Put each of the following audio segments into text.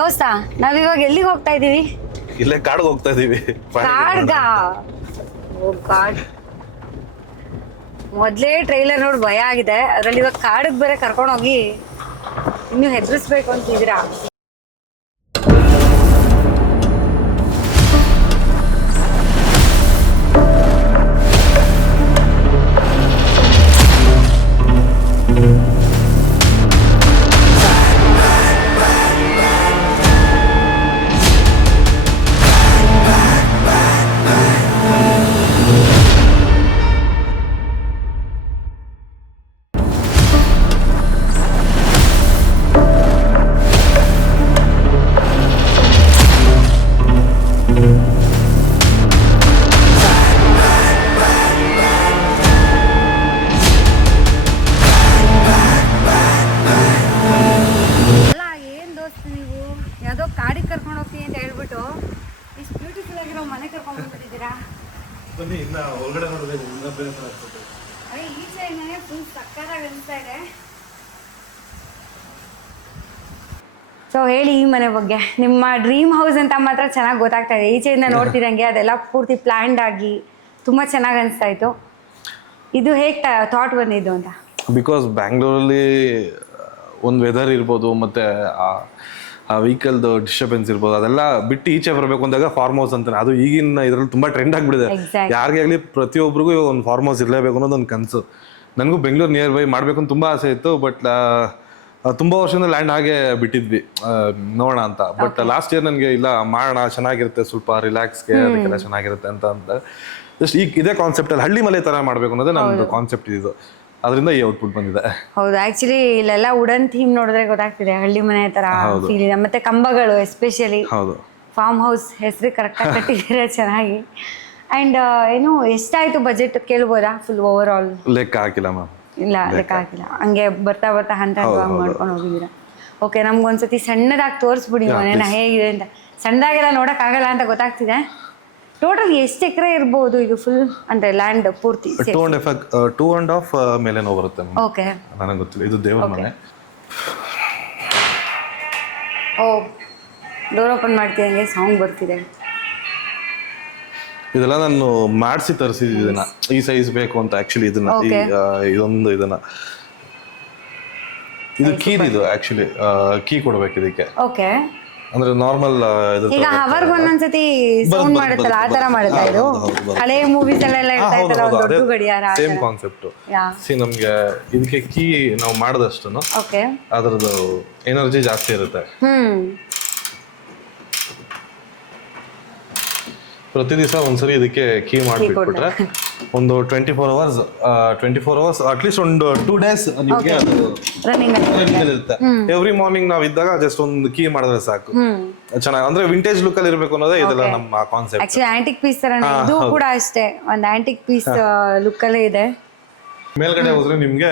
ದೋಸ್ತ ನಾವಿವಾಗ ಎಲ್ಲಿಗೆ ಹೋಗ್ತಾ ಇದೀವಿ? ಇಲ್ಲೇ ಕಾಡ್ಗೆ ಹೋಗ್ತಾ ಇದೀವಿ. ಕಾಡ್ಗ? ಓ ಗಾಡ್, ಮೊದ್ಲೇ ಟ್ರೈಲರ್ ನೋಡಿ ಭಯ ಆಗಿದೆ, ಅದ್ರಲ್ಲಿ ಇವಾಗ ಕಾಡಿಗೆ ಬೇರೆ ಕರ್ಕೊಂಡು ಹೋಗಿ ಇನ್ನು ಹೆದರಿಸ್ಬೇಕು ಅಂತಿದ್ದೀರಾ? ಸೊ ಹೇಳಿ ಈ ಮನೆ ಬಗ್ಗೆ, ನಿಮ್ಮ ಡ್ರೀಮ್ ಹೌಸ್ ಅಂತ ಮಾತ್ರ ಚೆನ್ನಾಗಿ ಗೊತ್ತಾಗ್ತಾ ಇದೆ. ಈಚೆಯಿಂದ ನೋಡ್ತಿರಂಗೆ ಅದೆಲ್ಲ ಪೂರ್ತಿ ಪ್ಲಾನ್ಡ್ ಆಗಿ ತುಂಬಾ ಚೆನ್ನಾಗಿ ಅನಿಸ್ತಾ ಇತ್ತು. ಇದು ಹೇಗೆ ಥಾಟ್ ಬಂದಿದ್ದು ಅಂತ? ಬಿಕಾಸ್ ಬ್ಯಾಂಗ್ಳೂರಲ್ಲಿ ಒಂದು ವೆದರ್ ಇರ್ಬೋದು, ಮತ್ತೆ ಆ ವೆಹಿಕಲ್ದು ಡಿಸ್ಟರ್ಬೆನ್ಸ್ ಇರ್ಬೋದು, ಅದೆಲ್ಲ ಬಿಟ್ಟು ಈಚೆ ಬರಬೇಕು ಅಂದಾಗ ಫಾರ್ಮ್ ಹೌಸ್ ಅಂತಾನೆ. ಅದು ಈಗಿನ ಇದರಲ್ಲಿ ತುಂಬಾ ಟ್ರೆಂಡ್ ಆಗಿಬಿಟ್ಟಿದೆ. ಯಾರಿಗೆ ಆಗಲಿ ಪ್ರತಿಯೊಬ್ಬರಿಗೂ ಇವಾಗ ಒಂದು ಫಾರ್ಮ್ ಹೌಸ್ ಇರಲೇಬೇಕು ಅನ್ನೋದು ಒಂದು ಕನಸು. ನನಗೂ ಬೆಂಗಳೂರು ನಿಯರ್ ಬೈ ಮಾಡಬೇಕು ಅಂತ ತುಂಬ ಆಸೆ ಇತ್ತು. ಬಟ್ ತುಂಬ ವರ್ಷದಿಂದ ಲ್ಯಾಂಡ್ ಹಾಗೆ ಬಿಟ್ಟಿದ್ವಿ ನೋಡೋಣ ಅಂತ. ಬಟ್ ಲಾಸ್ಟ್ ಇಯರ್ ನನಗೆ ಇಲ್ಲ ಮಾಡೋಣ, ಚೆನ್ನಾಗಿರುತ್ತೆ, ಸ್ವಲ್ಪ ರಿಲ್ಯಾಕ್ಸ್ಗೆ ಅದಕ್ಕೆಲ್ಲ ಚೆನ್ನಾಗಿರುತ್ತೆ ಅಂತ ಜಸ್ಟ್ ಈಗ ಇದೇ ಕಾನ್ಸೆಪ್ಟಲ್ಲಿ ಹಳ್ಳಿ ಮನೆ ಥರ ಮಾಡಬೇಕು ಅನ್ನೋದೇ ನಮ್ಮದು ಕಾನ್ಸೆಪ್ಟ್ ಇದು. ಅದರಿಂದ ಈ ಔಟ್ಪುಟ್ ಬಂದಿದೆ. ಹೌದು, ಆಕ್ಚುಲಿ ಇಲ್ಲೆಲ್ಲ ವುಡನ್ ಥೀಮ್ ನೋಡಿದ್ರೆ ಗೊತ್ತಾಗ್ತಿದೆ ಹಳ್ಳಿ ಮನೆ ತರ ಫೀಲ್ ಇದೆ. ಮತ್ತೆ ಕಂಬಗಳು ಎಸ್ಪೆಷಲಿ ಫಾರ್ಮ್ ಹೌಸ್ ಹೆಸರು ಕರೆಕ್ಟಾಗಿ ಕಟ್ಟಿದ್ದೀರಾ ಚೆನ್ನಾಗಿ. ಅಂಡ್ ಏನು ಎಷ್ಟಾಯ್ತು ಬಜೆಟ್ ಕೇಳ್ಬೋದಾ? ಫುಲ್ ಓವರ್ ಆಲ್ ಲೆಕ್ಕ ಹಾಕಿಲ್ಲ ಮ್ಯಾಮ್. ಇಲ್ಲ ಲೆಕ್ಕ ಹಾಕಿಲ್ಲ, ಹಂಗೆ ಬರ್ತಾ ಹಂತ ಮಾಡ್ಕೊಂಡು ಹೋಗಿದ್ದೀರಾ. ಓಕೆ, ನಮ್ಗೊಂದ್ಸತಿ ಸಣ್ಣದಾಗಿ ತೋರಿಸ್ಬಿಡಿ ಮನೇನ ಹೇಗಿದೆ ಅಂತ. ಸಣ್ಣದಾಗೆಲ್ಲ ನೋಡಕ್ ಆಗಲ್ಲ ಅಂತ ಗೊತ್ತಾಗ್ತಿದೆ. ಟೋಟಲ್ ಎಷ್ಟು ಎಕರೆ ಇರ್ಬೋದು ಇದು ಫುಲ್ ಅಂದ್ರೆ ಲ್ಯಾಂಡ್ ಪೂರ್ತಿ? 2.5 ಮೇಲೆ ಬರುತ್ತೆ. ಓಕೆ, ನನಗೆ ಗೊತ್ತಿಲ್ಲ, ಇದು ದೇವರ ಮನೆ. ಓ, ಡೋರ್ ಓಪನ್ ಮಾಡ್ತಿದ್ದಂಗೆ ಸೌಂಡ್ ಬರ್ತಿದೆ. ಇದೆಲ್ಲ ನಾನು ಮಾಡಿಸಿ ತರಿಸಿದ್ದನ್ನ, ಈ ಸೈಜ್ ಬೇಕು ಅಂತ. ಆಕ್ಚುಲಿ ಇದನ್ನ ಇದನ್ನ ಇದು ಕೀರ್, ಇದು ಆಕ್ಚುಲಿ ಕೀ ಕೊಡ್ಬೇಕು ಇದಕ್ಕೆ. ಓಕೆ, ಅಂದ್ರೆ ನಾರ್ಮಲ್ ಈಗ ಹವರ್ಗೆ ಒಂದೊಂದ್ಸತಿ ಸೌಂಡ್ ಮಾಡುತ್ತಲ್ಲ ಆ ತರ ಮಾಡುತ್ತಾ? ಇದು ಹಳೆ ಮೂವೀಸ್ ಎಲ್ಲ ಇರ್ತಾ ಇತ್ತಲ್ಲ ಒಂದು ದೊಡ್ಡ ಗಡಿಯಾರ, ಸೇಮ್ ಕಾನ್ಸೆಪ್ಟ್. ಸಿ ನಮ್ಗೆ ಇದಕ್ಕೆ ಕೀ ನಾವು ಮಾಡಿದಷ್ಟು ಓಕೆ ಅದರದ್ದು ಎನರ್ಜಿ ಜಾಸ್ತಿ ಇರುತ್ತೆ. ಪ್ರತಿ ದಿವಸ ಒಂದ್ಸರಿ ಇದಕ್ಕೆ ಕೀ ಮಾಡಿಬಿಟ್ಬಿಟ್ರೆ ಒಂದು 24 ಅವರ್ಸ್ ಅಟ್ಲೀಸ್ಟ್ ಒಂದು 2 days ನಿಮಗೆ ರನ್ನಿಂಗ್ ಇರುತ್ತೆ. ಎವ್ರಿ ಮಾರ್ನಿಂಗ್ ನಾವು ಇದ್ದಾಗ ಜಸ್ಟ್ ಒಂದು ಕೀ ಮಾಡಿದ್ರೆ ಸಾಕು. ಚೆನ್ನಾಗಿ ಅಂದ್ರೆ ವಿಂಟೇಜ್ ಲುಕ್ ಅಲ್ಲಿ ಇರಬೇಕು ಅನ್ನೋದೇ ಇದೆಲ್ಲ ನಮ್ಮ ಕಾನ್ಸೆಪ್ಟ್. ಆಕ್ಚುಲಿ ಆಂಟಿಕ್ ಪೀಸ್ ತರ ಇದು ಕೂಡ ಅಷ್ಟೇ, ಒಂದು ಆಂಟಿಕ್ ಪೀಸ್ ಲುಕ್ ಅಲ್ಲೇ ಇದೆ. ಮೇಲ್ಗಡೆ ಹೋದ್ರೆ ನಿಮ್ಗೆ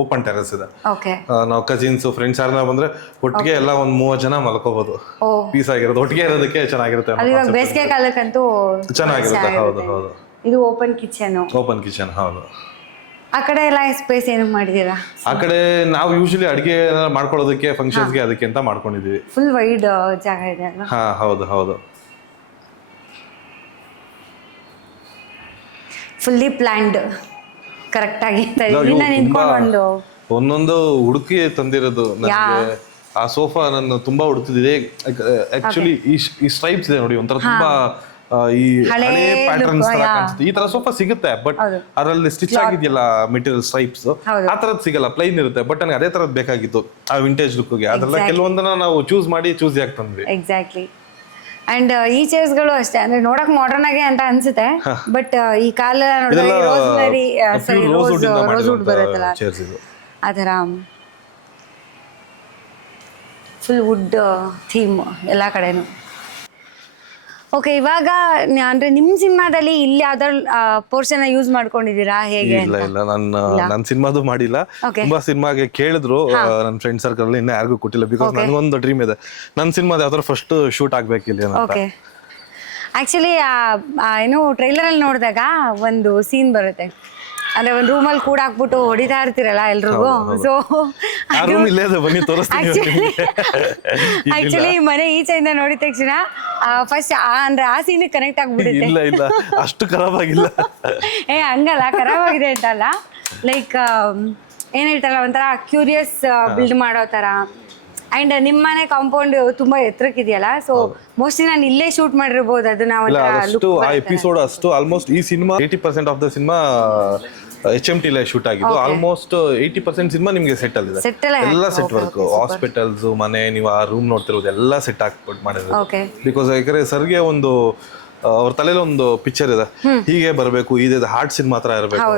ಓಪನ್ ಟೆರೆಸ್ ಇದೆ. ಓಕೆ, ನಾವು ಕಸಿನ್ಸ್ ಫ್ರೆಂಡ್ಸ್ ಯಾರನ್ನ ಬಂದ್ರೆ ಒಟ್ಟಿಗೆ ಎಲ್ಲ ಒಂದ್ 30 ಜನ ಮಲ್ಕೋಬಹುದು. ಪೀಸ್ ಆಗಿರೋದು ಒಟ್ಟಿಗೆ ಇರೋದಕ್ಕೆ ಚೆನ್ನಾಗಿರುತ್ತೆ. ಇವಾಗ ಬೇಸಿಗೆ ಕಾಲಕ್ಕಂತೂ ಚೆನ್ನಾಗಿರುತ್ತೆ. ಹೌದು ಹೌದು. ಇದು ಓಪನ್ ಕಿಚನ್. ಹೌದು. ಆ ಕಡೆ ಎಲ್ಲ ಸ್ಪೇಸ್ ಏನು ಮಾಡಿದೀರಾ? ಆ ಕಡೆ ನಾವು ಯೂಶಲಿ ಅಡಿಗೆ ಮಾಡ್ಕೊಳ್ಳೋದಕ್ಕೆ, ಫಂಕ್ಷನ್ಸ್ಗೆ ಅದಕ್ಕೆ ಅಂತ ಮಾಡ್ಕೊಂಡಿದೀವಿ. ಫುಲ್ ವೈಡ್ ಜಾಗ ಇದೆ ಅಲ್ವಾ? ಹಾ ಹೌದು ಹೌದು. ಫುಲ್ಲಿ ಪ್ಲಾನ್ಡ್ ಕರೆಕ್ಟ್ ಆಗಿ ನಿಂತ್ಕೊಂಡು ಒಂದೊಂದು ಹುಡುಕಿ ತಂದಿರೋದು. ನನಗೆ ಆ ಸೋಫಾ ನಾನು ತುಂಬಾ ಹುಡುಕ್ತಿದ್ದೆ. ಆಕ್ಚುಲಿ ಈ ಸ್ಟ್ರೈಪ್ಸ್ ಇದೆ ನೋಡಿ, ಒಂಥರ ತುಂಬಾ ಈ ಹಳೆ ಪ್ಯಾಟರ್ನ್ಸ್ ತರ ಕಾಣಿಸುತ್ತೆ. ಈ ತರ ಸೋಫಾ ಸಿಗುತ್ತೆ, ಬಟ್ ಅದರಲ್ಲಿ ಸ್ಟಿಚ್ ಆಗಿದೆಯಲ್ಲ ಮೆಟೀರಿಯಲ್ ಸ್ಟ್ರೈಪ್ಸ್, ಆ ತರದ್ ಸಿಗಲ್ಲ, ಪ್ಲೈನ್ ಇರುತ್ತೆ. ಬಟ್ ನನಗೆ ಅದೇ ತರದ್ ಬೇಕಾಗಿತ್ತು ಆ ವಿಂಟೇಜ್ ಲುಕ್ಗೆ. ಅದೆಲ್ಲ ಕೆಲವೊಂದನ್ನ ನಾವು ಚೂಸ್ ಆಗ್ತಂದ್ವಿ. ಎಕ್ಸಾಕ್ಟ್ಲಿ. ಅಂಡ್ ಈ ಚೇರ್ಸ್ಗಳು ಅಷ್ಟೇ, ಅಂದ್ರೆ ನೋಡಕ್ ಮಾಡರ್ನ್ ಆಗಿ ಅಂತ ಅನ್ಸುತ್ತೆ, ಬಟ್ ಈ ಕಾಲ ನೋಡಿದ್ರೆ ರೋಸ್ವುಡ್ ಬರುತ್ತಲ್ಲ ಅದರ ಫುಲ್ ವುಡ್ ಥೀಮ್ ಎಲ್ಲ ಕಡೆನು. ಓಕೆ, ಇವಾಗ ಅಂದ್ರೆ ನಿಮ್ ಸಿನಿಮಾದಲ್ಲಿ ಇಲ್ಲಿ ಯಾವ್ದಾದ್ರು ಪೋರ್ಷನ್ ಯೂಸ್ ಮಾಡ್ಕೊಂಡಿದೀರಾ ಹೇಗೆ? ಇಲ್ಲ ನನ್ನ ಸಿನಿಮಾದು ಮಾಡಿಲ್ಲ. ತುಂಬಾ ಸಿನಿಮಾಗೆ ಕೇಳಿದ್ರು ನನ್ನ ಫ್ರೆಂಡ್ ಸರ್ಕಲ್, ಇನ್ನ ಯಾರಿಗೂ ಕೊಟ್ಟಿಲ್ಲ. ಬಿಕಾಸ್ ನನಗೊಂದು ಡ್ರೀಮ್ ಇದೆ, ನನ್ನ ಸಿನಿಮಾದ ಯಾವ್ದಾದ್ರು ಫಸ್ಟ್ ಶೂಟ್ ಆಗ್ಬೇಕಿಲ್ಲ ಅಂತ. ಆಕ್ಚುಲಿ ಏನು ಟ್ರೈಲರ್ ಅಲ್ಲಿ ನೋಡಿದಾಗ ಒಂದು ಸೀನ್ ಬರುತ್ತೆ, ಅಂದ್ರೆ ಒಂದು ರೂಮಲ್ಲಿ ಕೂಡ ಹಾಕ್ಬಿಟ್ಟು ಹೊಡಿತಾ ಇರ್ತೀರಲ್ಲ ಎಲ್ರಿಗೂ. ಸೊ ಆ ರೂಮ್ ಇಲ್ಲೇ ಇದೆ, ಬನ್ನಿ ತೋರಿಸ್ತೀನಿ. ಆಕ್ಚುಲಿ ಮನೆ ಈಚೆಯಿಂದ ನೋಡಿದ ತಕ್ಷಣ ಫಸ್ಟ್ ಅಂದ್ರೆ ಆ ಸೀನ್ ಕನೆಕ್ಟ್ ಆಗ್ಬಿಡುತ್ತೆ. ಇಲ್ಲ ಇಲ್ಲ ಅಷ್ಟು ಖರಾಬ್ ಆಗಿಲ್ಲ. ಹಂಗಲ್ಲ, ಖರಾಬ್ ಆಗಿದೆ ಅಂತಲ್ಲ, ಲೈಕ್ ಏನ್ ಹೇಳ್ತಾರಲ್ಲ ಒಂಥರ ಕ್ಯೂರಿಯಸ್ ಬಿಲ್ಡ್ ಮಾಡೋ ತರ. ಅಂಡ್ ನಿಮ್ಮನೆ ಕಾಂಪೌಂಡ್ ತುಂಬಾ ಎತ್ತರಕ್ಕಿದೆಯಲ್ಲ, ಸೊ ಮೋಸ್ಟ್ಲಿ ನಾನು ಇಲ್ಲೇ ಶೂಟ್ ಮಾಡಿರ್ಬೋದು ಅದನ್ನ. ಅಷ್ಟು ಆ ಎಪಿಸೋಡ್ ಅಷ್ಟು ಆಲ್ಮೋಸ್ಟ್ ಈ cinema 80% of the cinema HMT shoot ಆಗಿದ್ದು. ಆಲ್ಮೋಸ್ಟ್ 80% ಸಿನಿಮಾ ನಿಮ್ಗೆ ಸೆಟ್ ಅಲ್ಲಿ ಎಲ್ಲ ಸೆಟ್ ವರ್ಕ್, ಹಾಸ್ಪಿಟಲ್ಸ್, ಮನೆ, ನೀವು ಆ ರೂಮ್ ನೋಡ್ತಿರೋದು ಎಲ್ಲ ಸೆಟ್ ಹಾಕ್ಬಿಟ್ಟು ಮಾಡಿರೋದು. ಬಿಕಾಸ್ ಯಾಕಂದ್ರೆ ಸರ್ಗೆ ಒಂದು ಅವ್ರ ತಲೆಯಲ್ಲಿ ಒಂದು ಪಿಕ್ಚರ್ ಇದೆ, ಹೀಗೆ ಬರಬೇಕು, ಇದೆ ಹಾರ್ಟ್ ಸೀನ್ ಮಾತ್ರ ಇರಬೇಕು,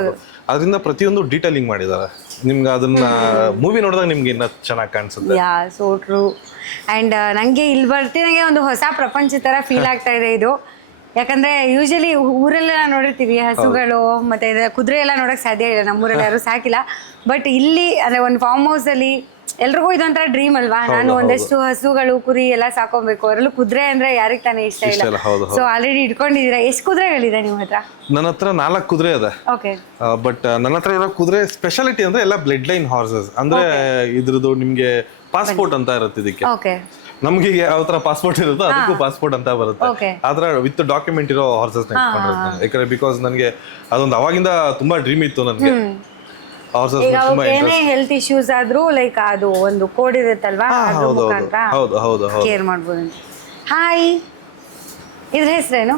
ಅದರಿಂದ ಪ್ರತಿಯೊಂದು ಡೀಟೇಲಿಂಗ್ ಮಾಡಿದ್ದಾರೆ. ನಿಮ್ಗೆ ಅದನ್ನ ಮೂವಿ ನೋಡಿದಾಗ ನಿಮ್ಗೆ ಇನ್ನ ಚೆನ್ನಾಗಿ ಕಾಣಿಸುತ್ತೆ. ಯಾ, ಸೋ ಟ್ರೂ. ಅಂಡ್ ನಂಗೆ ಇಲ್ಲಿ ಬರ್ತೀನಿ ಒಂದು ಹೊಸ ಪ್ರಪಂಚ ತರ ಫೀಲ್ ಆಗ್ತಾ ಇದೆ ಇದು. ಯಾಕಂದ್ರೆ ಯೂಶಲಿ ಊರಲ್ಲೆಲ್ಲ ನೋಡಿರ್ತೀವಿ ಹಸುಗಳು ಮತ್ತೆ ಕುದುರೆ ಎಲ್ಲ ನೋಡಕ್ ಸಾಧ್ಯ ಇಲ್ಲ, ನಮ್ಮೂರಲ್ಲಿ ಯಾರು ಸಾಕಿಲ್ಲ. ಬಟ್ ಇಲ್ಲಿ ಅಂದ್ರೆ ಒಂದು ಫಾರ್ಮ್ ಹೌಸ್ ಅಲ್ಲಿ ಎಲ್ರಿಗೂ ಇದೊಂಥರ ಡ್ರೀಮ್ ಅಲ್ವಾ, ನಾನು ಒಂದಷ್ಟು ಹಸುಗಳು ಕುರಿ ಎಲ್ಲ ಸಾಕೊಬೇಕು. ಅದರಲ್ಲೂ ಕುದುರೆ ಅಂದ್ರೆ ಯಾರಿಗೆ ತಾನೇ ಇಷ್ಟ ಇಲ್ಲ. ಸೊ ಆಲ್ರೆಡಿ ಇಟ್ಕೊಂಡಿದ್ದೀರಾ. ಎಷ್ಟು ಕುದುರೆಗಳಿದೆ ನಿಮ್ಮ ಹತ್ರ? ನನ್ನ ಹತ್ರ 4 ಕುದುರೆ ಇದೆ. ಓಕೆ. ಬಟ್ ನನ್ನ ಹತ್ರ ಇರೋ ಕುದುರೆ ಸ್ಪೆಷಾಲಿಟಿ ಅಂದ್ರೆ ಎಲ್ಲ ಬ್ಲಡ್ ಲೈನ್ ಹಾರ್ಸಸ್. ಅಂದ್ರೆ ಇದ್ರದ್ದು ನಿಮ್ಗೆ ಪಾಸ್ಪೋರ್ಟ್ ಅಂತ ಇರುತ್ತೆ ಇದಕ್ಕೆ. ಓಕೆ. ನಮ್ಗೆ ಯಾವ ತರ ಪಾಸ್ಪೋರ್ಟ್ ಇರುತ್ತೋ ಅದಕ್ಕೂ ಪಾಸ್ಪೋರ್ಟ್ ಅಂತ ಬರುತ್ತೆ. ಆತರ ವಿತ್ ಡಾಕ್ಯುಮೆಂಟ್ ಇರೋ ಹಾರ್ಸಸ್ ಇಟ್ಕೊಂಡಿರ್ತೀನಿ. ಯಾಕಂದ್ರೆ ಬಿಕಾಸ್ ನನಗೆ ಅದೊಂದು ಅವಾಗಿಂದ ತುಂಬಾ ಡ್ರೀಮ್ ಇತ್ತು ನನಗೆ. ಏನೇ ಹೆಲ್ತ್ ಇಶ್ಯೂಸ್ ಆದ್ರೂ ಲೈಕ್ ಅದು ಒಂದು ಕೋಡ್ ಇರುತ್ತಲ್ವಾ, ಕೇರ್ ಮಾಡ್ಬೋದು. ಹಾಯ್, ಇದ್ರ ಹೆಸರೇನು?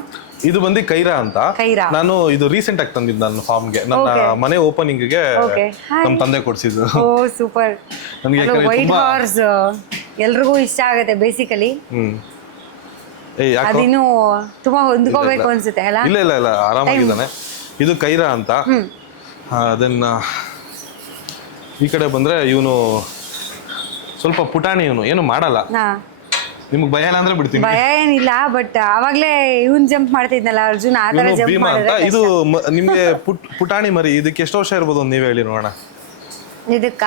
ಇದು ಬಂದು ಕೈರಾ ಅಂತ. ನಾನು ಇದು ರೀಸೆಂಟ್ ಆಗಿ ತಂದಿದ್ದು ನನ್ನ ಫಾರ್ಮ್ಗೆ, ನನ್ನ ಮನೆ ಓಪನಿಂಗ್ ಗೆ ನಮ್ಮ ತಂದೆ ಕೊಡ್ಸಿದ್ದು. ಓ ಸೂಪರ್. ನನಗೆ ವೈಟ್ ಹಾರ್ಸ್ ಎಲ್ರಿಗೂ ಇಷ್ಟ ಆಗುತ್ತೆ ಬೇಸಿಕಲಿ. ಅದಿನ್ನು ತುಂಬಾ ಹೊಂದ್ಕೋಬೇಕು ಅನ್ಸುತ್ತೆ ಅಲ್ಲ? ಇಲ್ಲ ಇಲ್ಲ ಇಲ್ಲ, ಆರಾಮಾಗಿದ್ದಾನೆ. ಇದು ಕೈರಾ ಅಂತ. ಅದನ್ನ ಈ ಕಡೆ ಬಂದ್ರೆ ಇವನು ಸ್ವಲ್ಪ ಪುಟಾಣಿ, ಇವನು ಏನು ಮಾಡಲ್ಲ. ನಿಮ್ಗೆ ಭಯ ಇಲ್ಲ ಅಂದ್ರೆ ಬಿಡ್ತೀನಿ. ಭಯ ಏನಿಲ್ಲ, ಬಟ್ ಅವಾಗ್ಲೇ ಇವನ್ ಜಂಪ್ ಮಾಡ್ತಿದ್ನಲ್ಲ ಅರ್ಜುನ್, ಆ ತರ ಜಂಪ್ ಮಾಡಿದ್ರೆ. ಇದು ನಿಮ್ಗೆ ಪುಟಾಣಿ ಮರಿ, ಇದಕ್ಕೆ ಎಷ್ಟು ವರ್ಷ ಇರ್ಬೋದು ನೀವೇ ಹೇಳಿ ನೋಡೋಣ. ಇದಕ್ಕ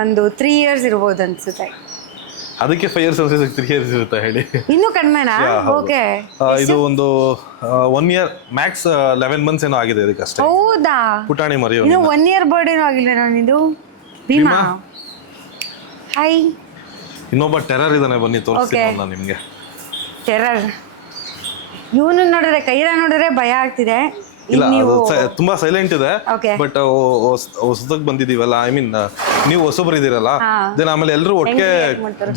ಒಂದು 3 years ಇರ್ಬೋದು ಅನ್ಸುತ್ತೆ. ಅದಕ್ಕೆ 5 years 3 years ಇರುತ್ತೆ ಹೇಳಿ. ಇನ್ನೂ ಕಡಿಮೆನಾ? ಓಕೆ. ಇದು ಒಂದು 1 year ಮ್ಯಾಕ್ಸ್ 11 months ಏನೋ ಆಗಿದೆ ಇದಕ್ಕೆ ಅಷ್ಟೇ. ಹೌದಾ? ಪುಟಾಣಿ ಮರಿ. ಇನ್ನು 1 year ಬರ್ಡ್ ಏನೋ ಆಗಿಲ್ಲ ನಾನಿದು. ಭೀಮಾ, ಹಾಯ್. ಇನ್ನೊಬ್ಬ ಟೆರರ್ ಇದಾನೆ, ಬನ್ನಿ ತೋರಿಸ್ತೀನಿ ನಾನು ನಿಮ್ಗೆ. ಟೆರರ್ ಇವನು ನೋಡಿದ್ರೆ, ಕೈರಾ ನೋಡಿದ್ರೆ ಭಯ ಆಗ್ತಿದೆ. ಇಲ್ಲ, ತುಂಬಾ ಸೈಲೆಂಟ್ ಇದೆ. ಬಟ್ ಹೊಸದಾಗಿ ಬಂದಿದೀವಲ್ಲ, ಐ ಮೀನ್ ನೀವು ಹೊಸಬ್ರು ಇದೀರಲ್ಲ, ದೆನ್ ಆಮೇಲೆ ಎಲ್ಲರೂ ಒಟ್ಟಿಗೆ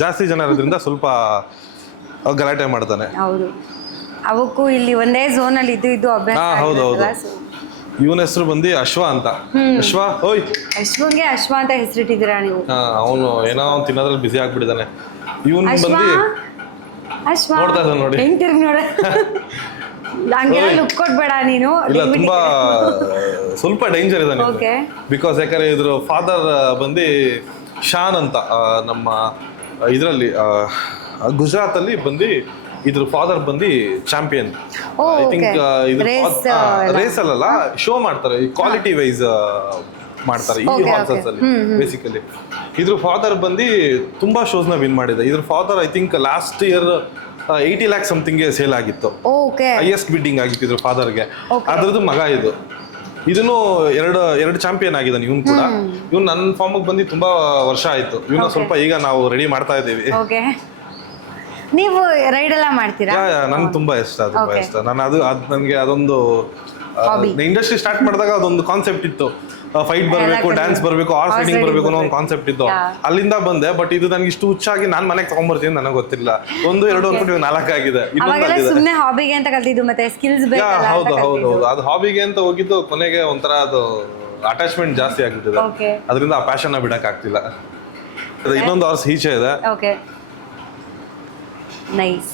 ಜಾಸ್ತಿ ಜನ ಇರೋದ್ರಿಂದ ಸ್ವಲ್ಪ ಗಲಾಟೆ ಮಾಡ್ತಾನೆ. ಹೌದು, ಅವಕ್ಕೂ ಇಲ್ಲಿ ಒಂದೇ ಝೋನ್ ಅಲ್ಲಿ ಇದ್ದು ಅಭ್ಯಾಸ. ಹೌದು ಹೌದು. ಇವನ ಹೆಸರು ಬಂದು ಅಶ್ವ ಅಂತ. ಅಶ್ವ, ಓಯ್. ಅಶ್ವಂಗೆ ಅಶ್ವ ಅಂತ ಹೆಸರಿಟ್ಟಿದ್ದೀರಾ ನೀವು? ಅವನು ಏನೋ ಅವ್ನು ತಿನ್ನೋದ್ರಲ್ಲಿ ಬಿಸಿ ಆಗ್ಬಿಟ್ಟಿದ್ದಾನೆ. ಇವನ್ ಬಂದು ಅಶ್ವ ನೋಡ್ತಾ ಇದ್ದಾನೆ ನೋಡಿ, ಹೆಂಗ್ ತಿರ್ಗಿ ನೋಡ. ಹಂಗೆಲ್ಲ ಲುಕ್ ಕೊಡ್ಬೇಡ ನೀನು. ಇಲ್ಲ, ತುಂಬಾ ಸ್ವಲ್ಪ ಡೇಂಜರ್ ಇದೆ. ಬಿಕಾಸ್ ಯಾಕಂದ್ರೆ ಇದ್ರ ಫಾದರ್ ಬಂದು ಶಾನ್ ಅಂತ, ನಮ್ಮ ಇದರಲ್ಲಿ ಗುಜರಾತ್ ಅಲ್ಲಿ ಬಂದು ಇದ್ರ ಫಾದರ್ ಬಂದು ಚಾಂಪಿಯನ್. ಐ ಥಿಂಕ್ ರೇಸ್ ಅಲ್ಲ, ಶೋ ಮಾಡ್ತಾರೆ, ಕ್ವಾಲಿಟಿ ವೈಸ್ ಮಾಡ್ತಾರೆ ಈ ಹಾರ್ಸಸ್ ಅಲ್ಲಿ ಬೇಸಿಕಲಿ. ಇದ್ರ ಫಾದರ್ ಬಂದು ತುಂಬಾ ಶೋಸ್ ನ ವಿನ್ ಮಾಡಿದೆ. ಇದ್ರ father I think last year 80 lakhs something sale ಆಗಿತ್ತು. ಹೈಯೆಸ್ಟ್ ಬಿಡ್ಡಿಂಗ್ ಆಗಿತ್ತು ಇದ್ರ ಫಾದರ್ಗೆ. ಅದ್ರದ್ದು ಮಗ ಇದು. ಇದನ್ನು ಎರಡು ಚಾಂಪಿಯನ್ ಆಗಿದ್ದಾನೆ ಇವನು ಕೂಡ. ಇವ್ನು ನನ್ನ ಫಾರ್ಮ್ ಬಂದು ತುಂಬಾ ವರ್ಷ ಆಯ್ತು. ಇವನ್ನ ಸ್ವಲ್ಪ ಈಗ ನಾವು ರೆಡಿ ಮಾಡ್ತಾ ಇದ್ದೀವಿ. ನೀವು ರೈಡ್ ಎಲ್ಲ ಮಾಡ್ತೀರಾ? ನನ್ಗೆ ತುಂಬಾ ಇಷ್ಟ, ತುಂಬಾ ಇಷ್ಟ. ನಾನು ನನಗೆ ಅದೊಂದು ಇಂಡಸ್ಟ್ರಿ ಸ್ಟಾರ್ಟ್ ಮಾಡಿದಾಗ ಅದೊಂದು ಕಾನ್ಸೆಪ್ಟ್ ಇತ್ತು, ಫೈಟ್ ಬರಬೇಕು, ಡ್ಯಾನ್ಸ್ ಬರಬೇಕು, ಹಾರ್ಸ್ ರೈಡಿಂಗ್ ಬರಬೇಕು ಅನ್ನೋ ಒಂದು ಕಾನ್ಸೆಪ್ಟ್ ಇತ್ತು. ಅಲ್ಲಿಂದ ಬಂದೆ. ಬಟ್ ಇದು ನನಗೆ ಇಷ್ಟು ಹುಚ್ಚಾಗಿ ನಾನು ಮನೆಗೆ ತಗೊಂಡ್ಬರ್ತೀನಿ ನನಗೆ ಗೊತ್ತಿಲ್ಲ. 1, 2 ಅನ್ಬಿಟ್ಟು 4 ಆಗಿದೆ. ಸುಮ್ಮನೆ ಹಾಬಿಗೆ ಅಂತ ಕಲ್ತಿದ್ದು, ಮತ್ತೆ ಸ್ಕಿಲ್ಸ್ ಬೇಕಲ್ಲ. ಹೌದು ಹೌದು ಹೌದು. ಅದು ಹಾಬಿಗೆ ಅಂತ ಹೋಗಿದ್ದು, ಕೊನೆಗೆ ಒಂಥರ ಅದು ಅಟ್ಯಾಚ್ಮೆಂಟ್ ಜಾಸ್ತಿ ಆಗ್ಬಿಟ್ಟಿದೆ. ಅದರಿಂದ ಆ ಪ್ಯಾಷನ್ ಬಿಡಕ್ ಆಗ್ತಿಲ್ಲ. ಇನ್ನೊಂದು ಹಾರ್ಸ್ ಈಚೆ ಇದೆ. ನೈಸ್.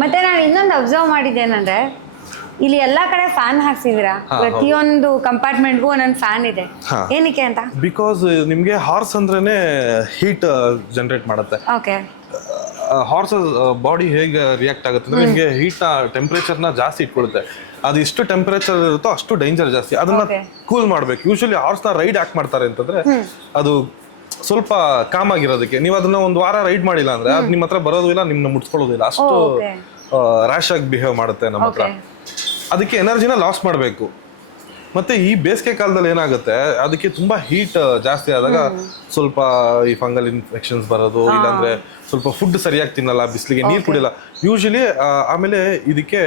ಮತ್ತೆ ನಾನು ಇನ್ನೊಂದು ಅಬ್ಸರ್ವ್ ಮಾಡಿದ್ದೇನಂದ್ರೆ, ಇಲ್ಲಿ ಎಲ್ಲಾ ಕಡೆ ಫ್ಯಾನ್ ಹಾಕ್ಸಿದೀರಾ, ಪ್ರತಿಯೊಂದು ಕಂಪಾರ್ಟ್ಮೆಂಟ್ಗೂ ಒಂದೊಂದು ಫ್ಯಾನ್ ಇದೆ. ಏನಕ್ಕೆ ಅಂತ? ಬಿಕಾಸ್ ನಿಮ್ಗೆ ಹಾರ್ಸ್ ಅಂದ್ರೇನೆ ಹೀಟ್ ಜನರೇಟ್ ಮಾಡುತ್ತೆ. ಹಾರ್ಸ್ ಬಾಡಿ ಹೇಗೆ ರಿಯಾಕ್ಟ್ ಆಗುತ್ತೆ ಅಂದ್ರೆ, ನಿಮ್ಗೆ ಹೀಟ್ ಟೆಂಪರೇಚರ್ ನ ಜಾಸ್ತಿ ಇಟ್ಕೊಳ್ಳುತ್ತೆ. ಅದು ಎಷ್ಟು ಟೆಂಪರೇಚರ್ ಇರುತ್ತೋ ಅಷ್ಟು ಡೇಂಜರ್ ಜಾಸ್ತಿ. ಅದನ್ನ ಕೂಲ್ ಮಾಡ್ಬೇಕು. ಯೂಶಲಿ ಹಾರ್ಸ್ ನ ರೈಡ್ ಯಾಕೆ ಮಾಡ್ತಾರೆ ಅಂತಂದ್ರೆ, ಅದು ಸ್ವಲ್ಪ ಕಾಮ್ ಆಗಿರೋದಕ್ಕೆ. ನೀವು ಅದನ್ನ ಒಂದು ವಾರ ರೈಡ್ ಮಾಡಿಲ್ಲ ಅಂದ್ರೆ ಅದು ನಿಮ್ಮ ಹತ್ರ ಬರೋದು ಇಲ್ಲ, ನಿಮ್ನ ಮುಟ್ಸ್ಕೊಳ್ಳೋದಿಲ್ಲ. ಅಷ್ಟು ರ್ಯಾಶ್ ಆಗಿ ಬಿಹೇವ್ ಮಾಡುತ್ತೆ ನಮ್ಮ ಹತ್ರ. ಅದಕ್ಕೆ ಎನರ್ಜಿನ ಲಾಸ್ ಮಾಡಬೇಕು. ಮತ್ತೆ ಈ ಬೇಸಿಗೆ ಕಾಲದಲ್ಲಿ ಏನಾಗುತ್ತೆ, ಅದಕ್ಕೆ ತುಂಬಾ ಹೀಟ್ ಜಾಸ್ತಿ ಆದಾಗ ಸ್ವಲ್ಪ ಈ ಫಂಗಲ್ ಇನ್ಫೆಕ್ಷನ್ಸ್ ಬರೋದು, ಇಲ್ಲಾಂದ್ರೆ ಸ್ವಲ್ಪ ಫುಡ್ ಸರಿಯಾಗಿ ತಿನ್ನಲ್ಲ, ಬಿಸಿಲಿಗೆ ನೀರು ಕುಡಿಯಲ್ಲ ಯೂಶಲಿ. ಆಮೇಲೆ ಇದಕ್ಕೆ